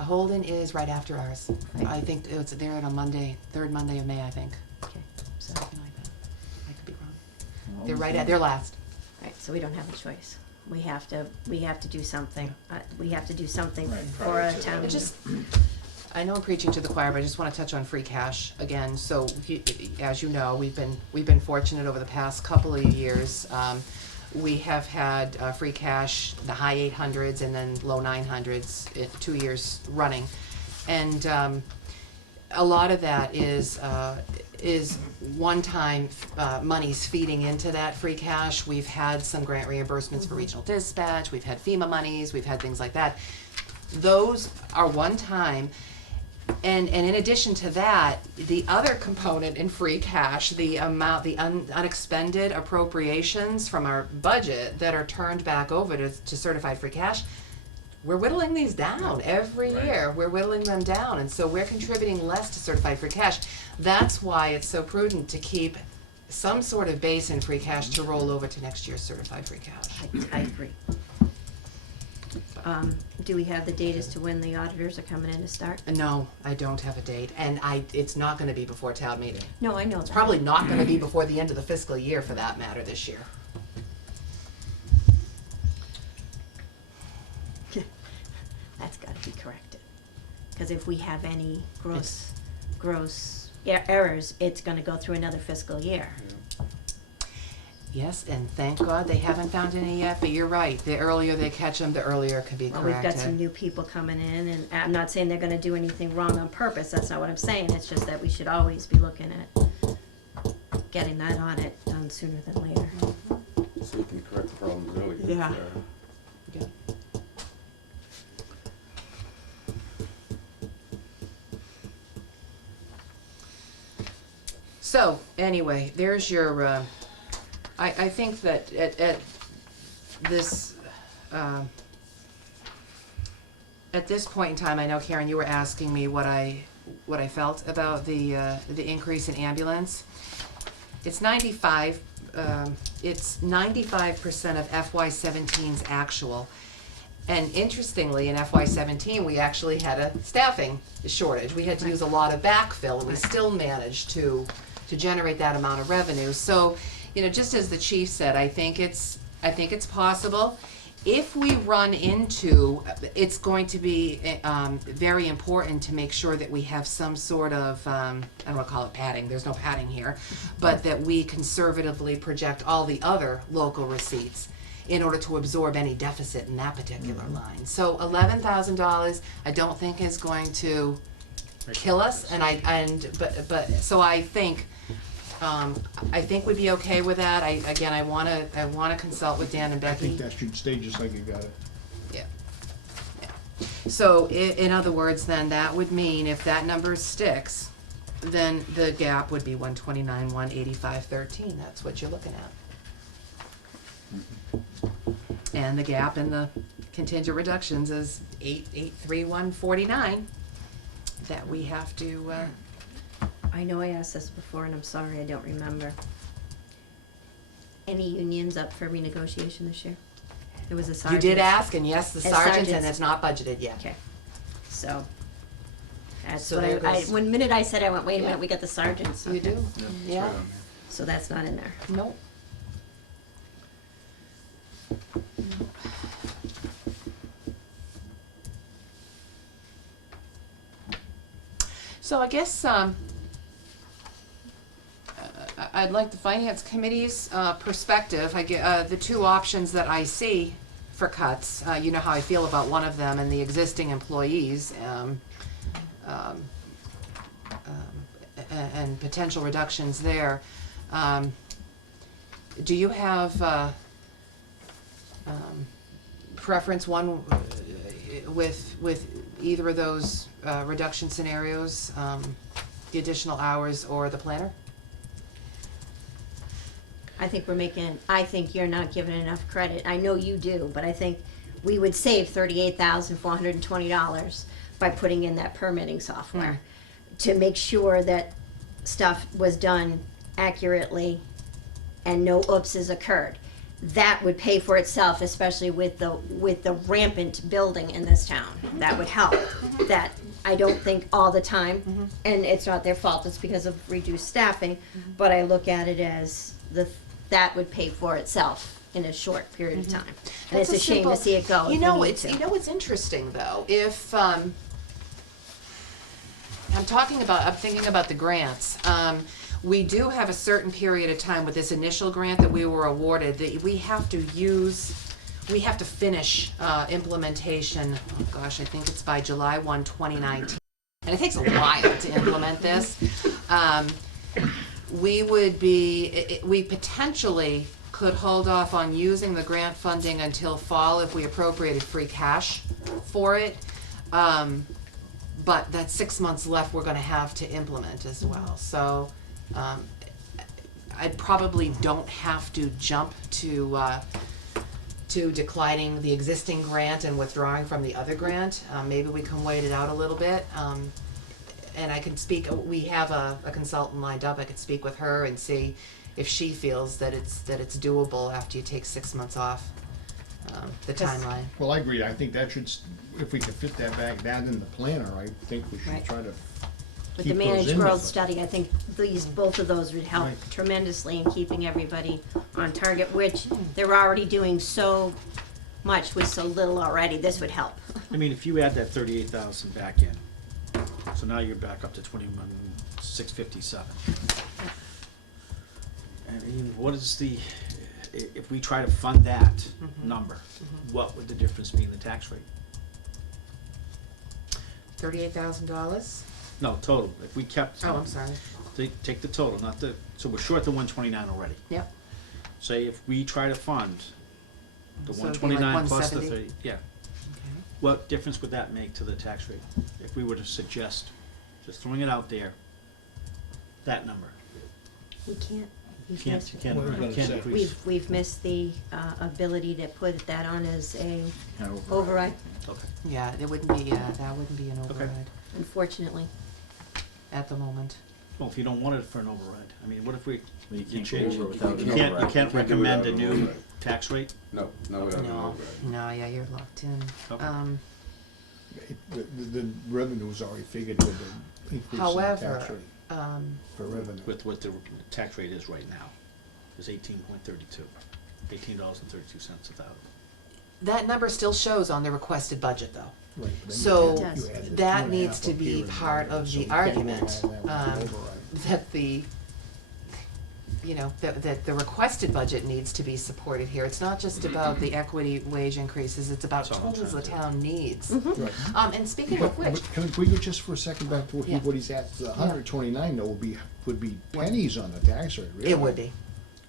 Holden is right after ours. Right. I think they're on a Monday, third Monday of May, I think, Okay, so, something like that. I could be wrong. They're last. right, so we don't have a choice. We have to do something. We have to do something Right, for prior a to town that. It meeting. just, I know I'm preaching to the choir, but I just wanna touch on free cash again. So, as you know, we've been fortunate over the past couple of years. We have had free cash, the high 800s and then low 900s, 2 years running. And a lot of that is one-time monies feeding into that free cash. We've had some grant reimbursements for regional dispatch, we've had FEMA monies, we've had things like that. Those are one-time. And in addition to that, the other component in free cash, the amount, the unexpended appropriations from our budget that are turned back over to certified free cash, we're whittling these down every year. We're whittling them down, and so we're contributing less to certified free cash. That's why it's so prudent to keep some sort of base in free cash to roll over to next year's certified free cash. I agree. Do we have the date as to when the auditors are coming in to start? No, I don't have a date, and it's not gonna be before town meeting. No, I know that. It's probably not gonna be before the end of the fiscal year, for that matter, this year. That's gotta be corrected. Cause if we have any gross errors, it's gonna go through another fiscal year. Yes, and thank God they haven't found any yet, but you're right. The earlier they catch them, the earlier it can be Well, we've corrected. got some new people coming in, and I'm not saying they're gonna do anything wrong on purpose, that's not what I'm saying, it's just that we should always be looking at getting that audit done sooner than later. So you can correct the problems early. Yeah. Yeah. So, anyway, there's your, I think that at this, at this point in time, I know Karen, you were asking me what I felt about the increase in ambulance. It's 95%, it's 95% of FY17's actual. And interestingly, in FY17, we actually had a staffing shortage. We had to use a lot of backfill, and we still managed to generate that amount of revenue. So, you know, just as the chief said, I think it's possible. If we run into, it's going to be very important to make sure that we have some sort of, I don't want to call it padding, there's no padding here, but that we conservatively project all the other local receipts in order to absorb any deficit in that particular line. So $11,000, I don't think is going to kill us, but so I think we'd be okay with that. I wanna consult with Dan and I Becky. think that should stay just like you got it. Yeah. So in other words, then that would mean if that number sticks, then the gap would be 129, 185, 13. That's what you're looking at. And the gap in the contingent reductions is 88149 that we have to. I know I asked this before, and I'm sorry, I don't remember. Any unions up for renegotiation this year? There was a You sergeant. did ask, and yes, the And sergeants, and sergeants. it's not budgeted yet. Okay, so, that's So what there goes- one minute I said, I went, wait a Yeah. minute, we got the sergeants. You do? Yeah, it's Yeah. right on there. So that's not in there. Nope. So I guess I'd like the finance committee's perspective. I get the two options that I see for cuts. You know how I feel about one of them and the existing employees, and potential reductions there. Do you have preference one with either of those reduction scenarios, the additional hours or the planner? I think you're not giving enough credit. I know you do, but I think we would save $38,420 by putting in that permitting software to make sure that stuff was done accurately and no oopses occurred. That would pay for itself, especially with the rampant building in this town. That would help. That I don't think all the time, and it's not their fault, it's because of reduced staffing, but I look at it as that would pay for itself in a short period of time. And That's it's a shame to simple- see it go. You if know, we need to. what's interesting though, if I'm thinking about the grants. We do have a certain period of time with this initial grant that we were awarded that we have to finish implementation. Oh gosh, I think it's by July 1, 2019. And it takes a while to implement this. We potentially could hold off on using the grant funding until fall if we appropriated free cash for it. But that's 6 months left we're gonna have to implement as well. So I probably don't have to jump to declining the existing grant and withdrawing from the other grant. Maybe we can wait it out a little bit. And I can speak, we have a consultant lined up, I could speak with her and see if she feels that it's doable after you take 6 months off, the timeline. Well, I agree. I think that should, if we could fit that back down in the planner, I think we should Right. try to With the keep those managed in growth there. study, I think both of those would help Right. tremendously in keeping everybody on target, which they're already doing so much with so little already. This would help. I mean, if you add that 38,000 back in, so now you're back up to 21,657. I mean, what is the, if we try to fund that number, what would the difference be in the tax rate? $38,000? No, total, if we kept. Oh, I'm sorry. Take the total, not the, so we're short the 129 already. Yep. Say if we try to fund the So it'd be like 129 plus the 170? 30, yeah, Okay. what difference would that make to the tax rate? If we were to suggest, just throwing it out there, that number. We can't. You can't What was I gonna say? increase. We've missed the ability to put that on as a Kind of override, Okay. Yeah, it wouldn't be, that wouldn't be an override unfortunately. at the moment. Well, if you don't want it for an override, I mean, what if we, Well, you can't change go over it? without You an can't, you override. can't You can't do recommend a without an new override. tax rate? No, no, we don't No, know. no, yeah, you're locked in. Okay. The revenue is already figured with the increase in the tax However, rate for revenue. With what the tax rate is right now, is $18.32, $18.32 a thousand. that number still shows on the requested budget, though. Right, but then So, you add the that 2.5 needs to up be here and part there, of so the we can't argument, add that with the override. that the, you know, that the requested budget needs to be supported here. It's not just about the equity wage increases, it's about That's all I'm tools the trying to town needs. Right. And speaking of which, Can we go just for a second back to Yeah. what he's at, the 129 though would be pennies on the tax rate, really. it would be,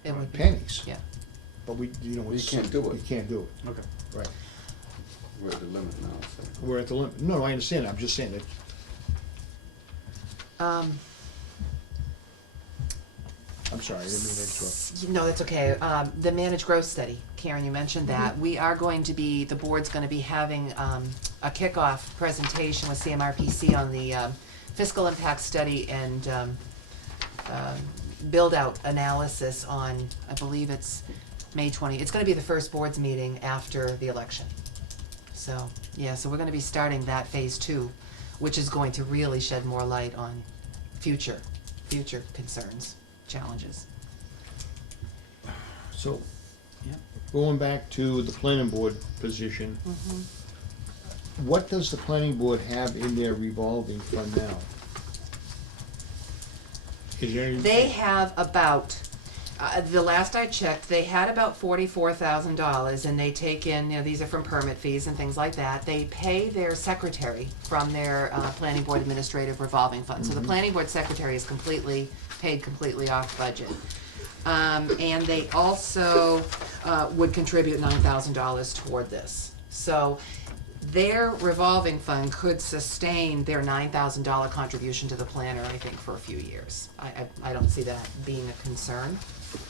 it would be, Pennies. yeah. But we, you know, You it's. can't do it. You can't do it, Okay. right. We're at the limit now, so. We're at the limit. No, I understand, I'm just saying that, I'm sorry, I didn't mean to interrupt. No, that's okay. The managed growth study, Karen, you mentioned that. Mm-hmm. We are going to be, the board's gonna be having, a kickoff presentation with CMRPC on the, fiscal impact study and, build-out analysis on, I believe it's May 20. It's gonna be the first board's meeting after the election. So, yeah, so we're gonna be starting that phase 2, which is going to really shed more light on future concerns, challenges. So, Yep. going back to the planning board position, what does the planning board have in their revolving fund now? Is there any? They have about, the last I checked, they had about $44,000, and they take in, you know, these are from permit fees and things like that. They pay their secretary from their planning board administrative revolving fund. So the planning board secretary is paid completely off budget. And they also would contribute $9,000 toward this. So their revolving fund could sustain their $9,000 contribution to the planner, I think, for a few years. I don't see that being a concern.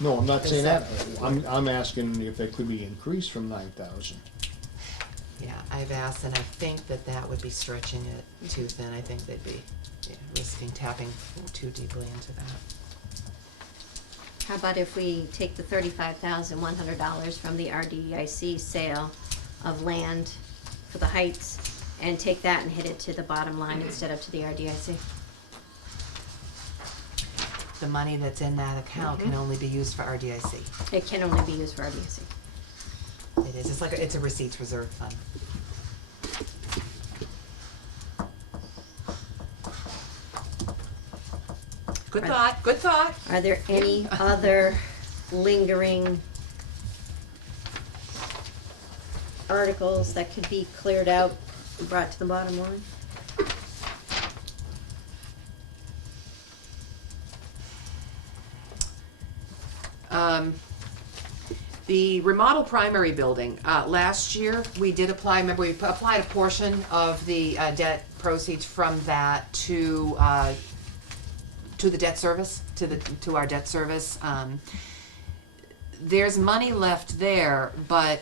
No, I'm not saying that. Is I'm asking if it could be increased from 9,000. Yeah, I've asked, and I think that would be stretching it too thin. I think they'd be risking tapping too deeply into that. How about if we take the $35,100 from the RDIC sale of land for the Heights and take that and hit it to the bottom line instead of to the RDIC? The money that's in that account can only be used for RDIC. It can only be used for RDIC. It is, it's a receipts reserve fund. Good Right. thought, good thought. Are there any other lingering articles that could be cleared out and brought to the bottom line? The remodel primary building, last year, we did apply, remember, we applied a portion of the debt proceeds from that to the debt service, to our debt service. There's money left there, but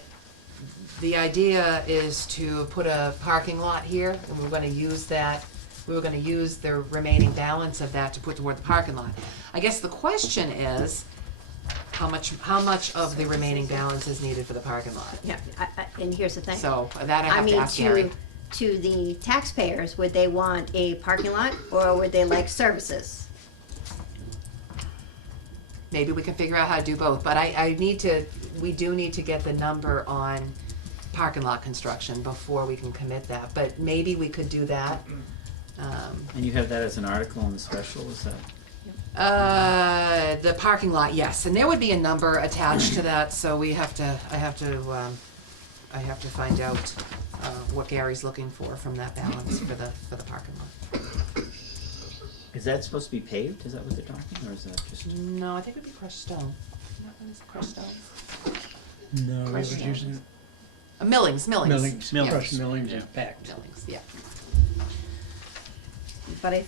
the idea is to put a parking lot here, and we're gonna use that, we were gonna use the remaining balance of that to put toward the parking lot. I guess the question is, how much of the remaining balance is needed for the parking lot? Yeah, and here's the thing. So, that I have to mean, ask Gary. to the taxpayers, would they want a parking lot or would they like services? Maybe we can figure out how to do both, but we do need to get the number on parking lot construction before we can commit that, but maybe we could do that. And you have that as an article on the special, is that? The parking lot, yes, and there would be a number attached to that, so I have to find out, what Gary's looking for from that balance for the parking lot. Is that supposed to be paved? Is that what they're talking, or is that just? No, I think it'd be crushed stone. What is it, crushed stone? No, we Crushed was stone. using Millings. millings, Yeah. crushed millings and packed. Millings, yeah. But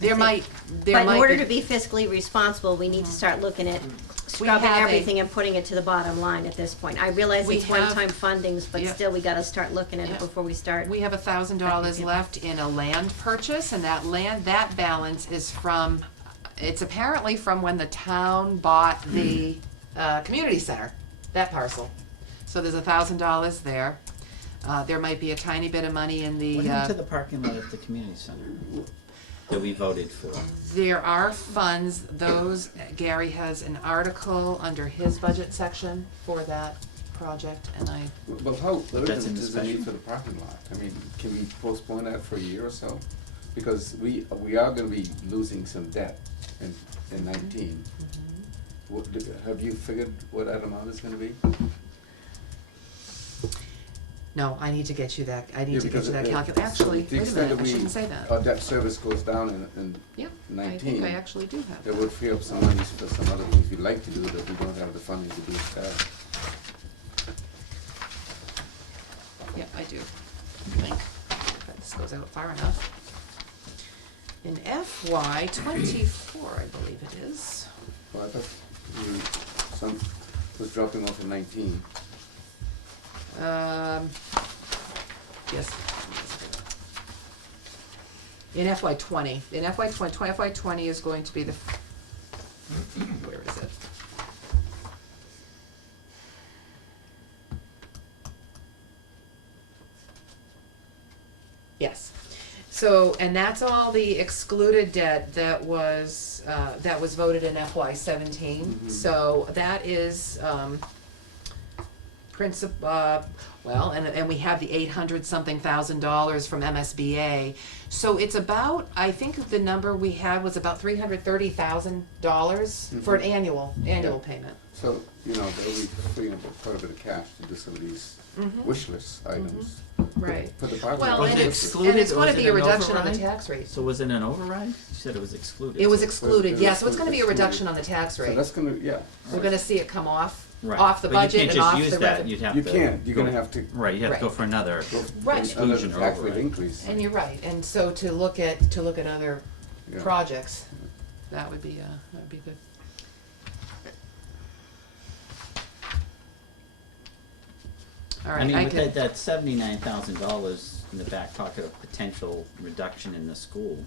There might but in order be. to be fiscally responsible, we need to start looking at scrubbing have a- everything and putting it to the bottom line at this point. I realize We it's have- one-time fundings, but Yeah. still, we gotta start looking at Yeah. it before we start. We have $1,000 Thank you. left in a land purchase, and that balance is from, it's apparently from when the town bought the, community center, that parcel. So there's $1,000 there. There might be a tiny bit of money in the, What happened to the parking lot at the community center that we voted for? there are funds, Gary has an article under his budget section for that project, and I, But how That's in urgent the is the need special. for the parking lot? I mean, can we postpone that for a year or so? Because we are gonna be losing some debt in 19. Have you figured what that amount is gonna be? no, I need to get you that, Yeah, calculation. Actually, to the wait a extent minute, that I we- shouldn't say that. Our debt service goes down in Yeah, I 19. think I actually do have That that. would free up some money for some other things we'd like to do that we don't have the funding to do instead. Yeah, I do. I think if this goes out far enough. In FY '24, I believe it is. Well, I thought some was dropping off in 19. Yes. In FY '20, FY '20 is going to be the, where is it? Yes. So, and that's all the excluded debt that was voted in FY '17. Mhm. So that is, well, and we have the $800-something thousand from MSBA. So it's about, I think the number we had was about $330,000 for an annual payment. So, that'll be freeing up quite a bit of cash to do some of these wish list items. Right. Put the parking Well, lot Was and it on it's, the list. excluded? and it's or gonna was be it a an reduction on the override? tax rate. So was it an override? You said it was excluded. It was so- excluded, It yeah, was so it's gonna be a excluded. reduction on the tax So rate. that's gonna, yeah. We're gonna see it come off Right. the But budget you and can't off just use the that, revenue. you'd have You to. can't, you're gonna go- have to Right, you have to go Right. for another. go Right. another Exclusion or tax rate override. increase. And you're right, and so to look at other Yeah. projects, that would be good. All I right, mean, I with can, that $79,000 in the back pocket of potential reduction in the school,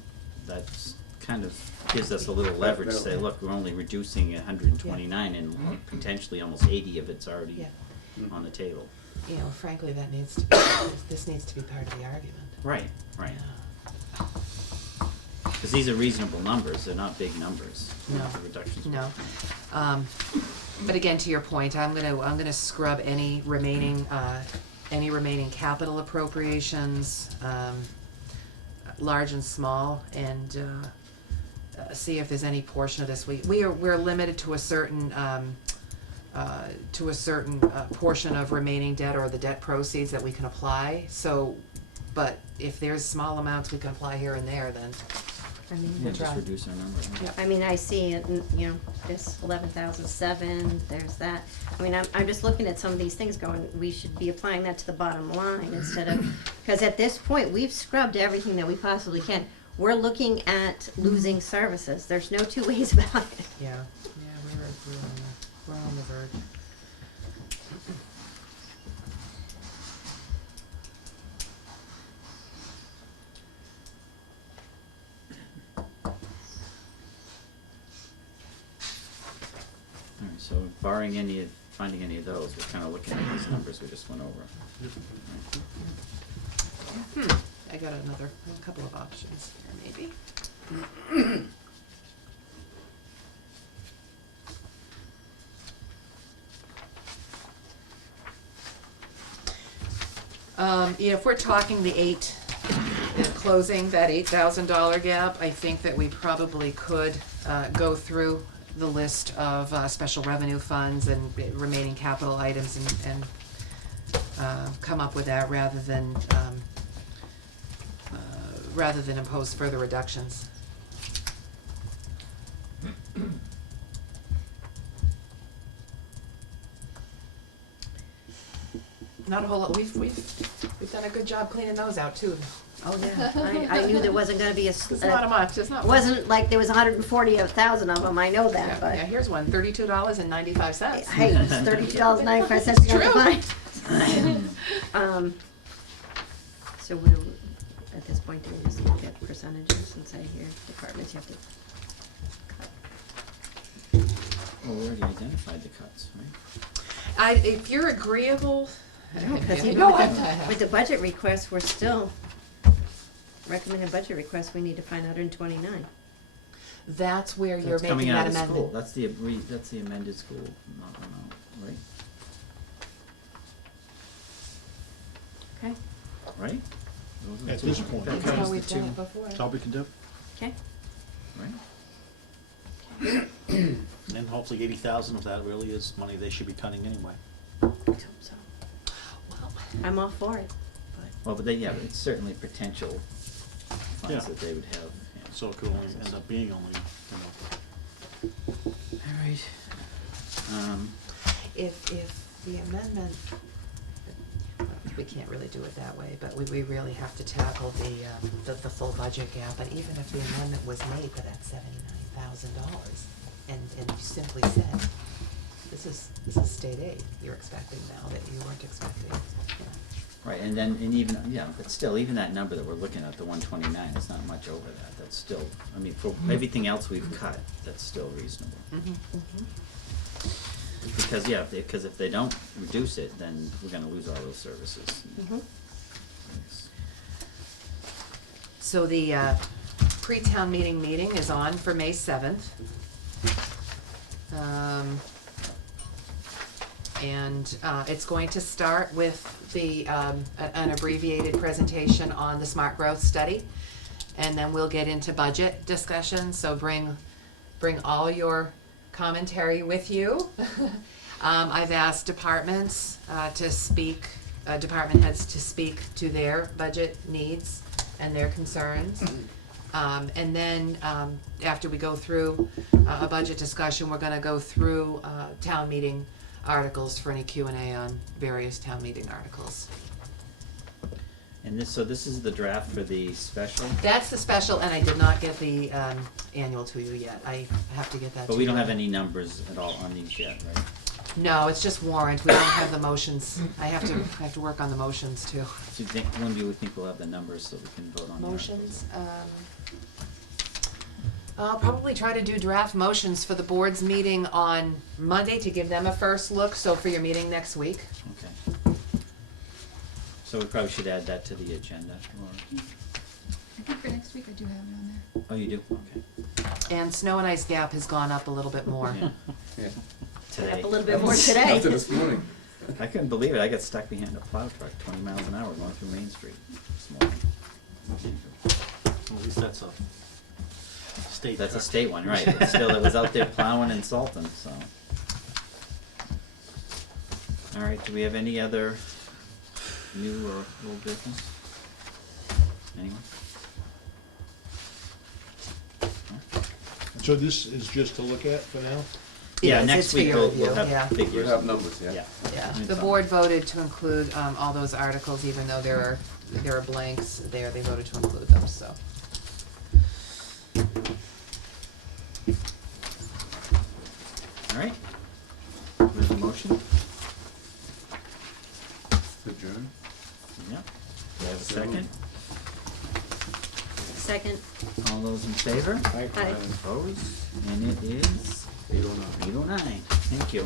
that's kind of gives us a little leverage to say, look, we're only reducing 129 and potentially almost 80 of it's already yeah, on the table. frankly, that needs to be, this needs to be part of the argument. Right, right. Yeah. Because these are reasonable numbers, they're not big numbers. No. The reductions. No. But again, to your point, I'm gonna scrub any remaining capital appropriations, large and small, and, see if there's any portion of this. We're limited to a certain, portion of remaining debt or the debt proceeds that we can apply, so, but if there's small amounts we can apply here and there, then I mean, Yeah, just try. reduce our number. Yeah. I mean, I see it, this 11,007, there's that. I mean, I'm just looking at some of these things going, we should be applying that to the bottom line instead of, because at this point, we've scrubbed everything that we possibly can. We're looking at losing services. There's no two ways about it. Yeah, we're on the verge. All right, so finding any of those, we're kind of looking at these numbers we just went over. I got a couple of options here, maybe. If we're talking the in closing that $8,000 gap, I think that we probably could go through the list of special revenue funds and remaining capital items and come up with that rather than impose further reductions. Not a whole lot, we've done a good job cleaning those out too. Oh, yeah, I knew there wasn't gonna be It's not much, it's not it much. wasn't like there was 140,000 of them, I know that, Yeah, but. yeah, here's one, $32.95. Hey, it's $32.95 you gotta find. So what do, at this point, do we just look at percentages since I hear departments you have to cut? Well, we already identified the cuts, right? If you're agreeable. No, because Yeah, even no, with the budget request, we're still, recommended budget request, we need to find 129. That's where you're That's coming making out that of the school, amendment. that's the amended school amount, right? Okay, Right? Those are At the this two- point. that That's covers how the we've done two, it before. That's all we can do. okay. Right? And hopefully 80,000 of that really is money they should be cutting anyway. So, Well, I'm all for it, but. Well, but they, yeah, it's certainly potential Yeah. funds that they would have, yeah. So it could only end up being only, All right. if the amendment, we can't really do it that way, but we really have to tackle the full budget gap. And even if the amendment was made for that $79,000, and you simply said, this is state aid you're expecting now that you weren't expecting. Right, and then, and even, yeah, but still, even that number that we're looking at, the 129, is not much over that, that's still, I mean, for everything else we've cut, that's still reasonable. Because, yeah, because if they don't reduce it, then we're gonna lose all those services. So the pre-town meeting is on for May 7th. And it's going to start with an abbreviated presentation on the smart growth study. And then we'll get into budget discussion, so bring all your commentary with you. I've asked departments to speak, department heads to speak to their budget needs and their concerns. And then, after we go through a budget discussion, we're gonna go through town meeting articles for any Q&A on various town meeting articles. And this, so this is the draft for the special, That's the special, and I did not get the annual to you yet. I have to get that to you. but we don't have any numbers at all on these yet, right? No, it's just warrant. We don't have the motions. I have to work on the motions too. Do you think, when do you think we'll have the numbers so we can vote on the articles? Motions, I'll probably try to do draft motions for the board's meeting on Monday to give them a first look, so for your meeting next week. Okay. So we probably should add that to the agenda, or, I think for next week I do have it on there. oh, you do, okay. And snow and ice gap has gone up a little bit more. Yeah, Yeah. today. Up a little bit more today. After this morning. I couldn't believe it, I got stuck behind a plow truck 20 miles an hour going through Main Street this morning. Well, at least that's a state That's a truck. state one, right, but still, it was out there plowing and salting, so. All right, do we have any other new or old business? Anyone? No? So this is just to look at for now? Yeah, Yes, next it's for week your we'll review, have yeah. figures. We have numbers, yeah. Yeah. Yeah, It's the on. board voted to include all those articles, even though there are blanks there, they voted to include them, so. All right. We have a motion? Adjourn. Yeah. Do I have a second? Second, All those in favor? aye. Opposed? And it is 809. 8:09. Thank you.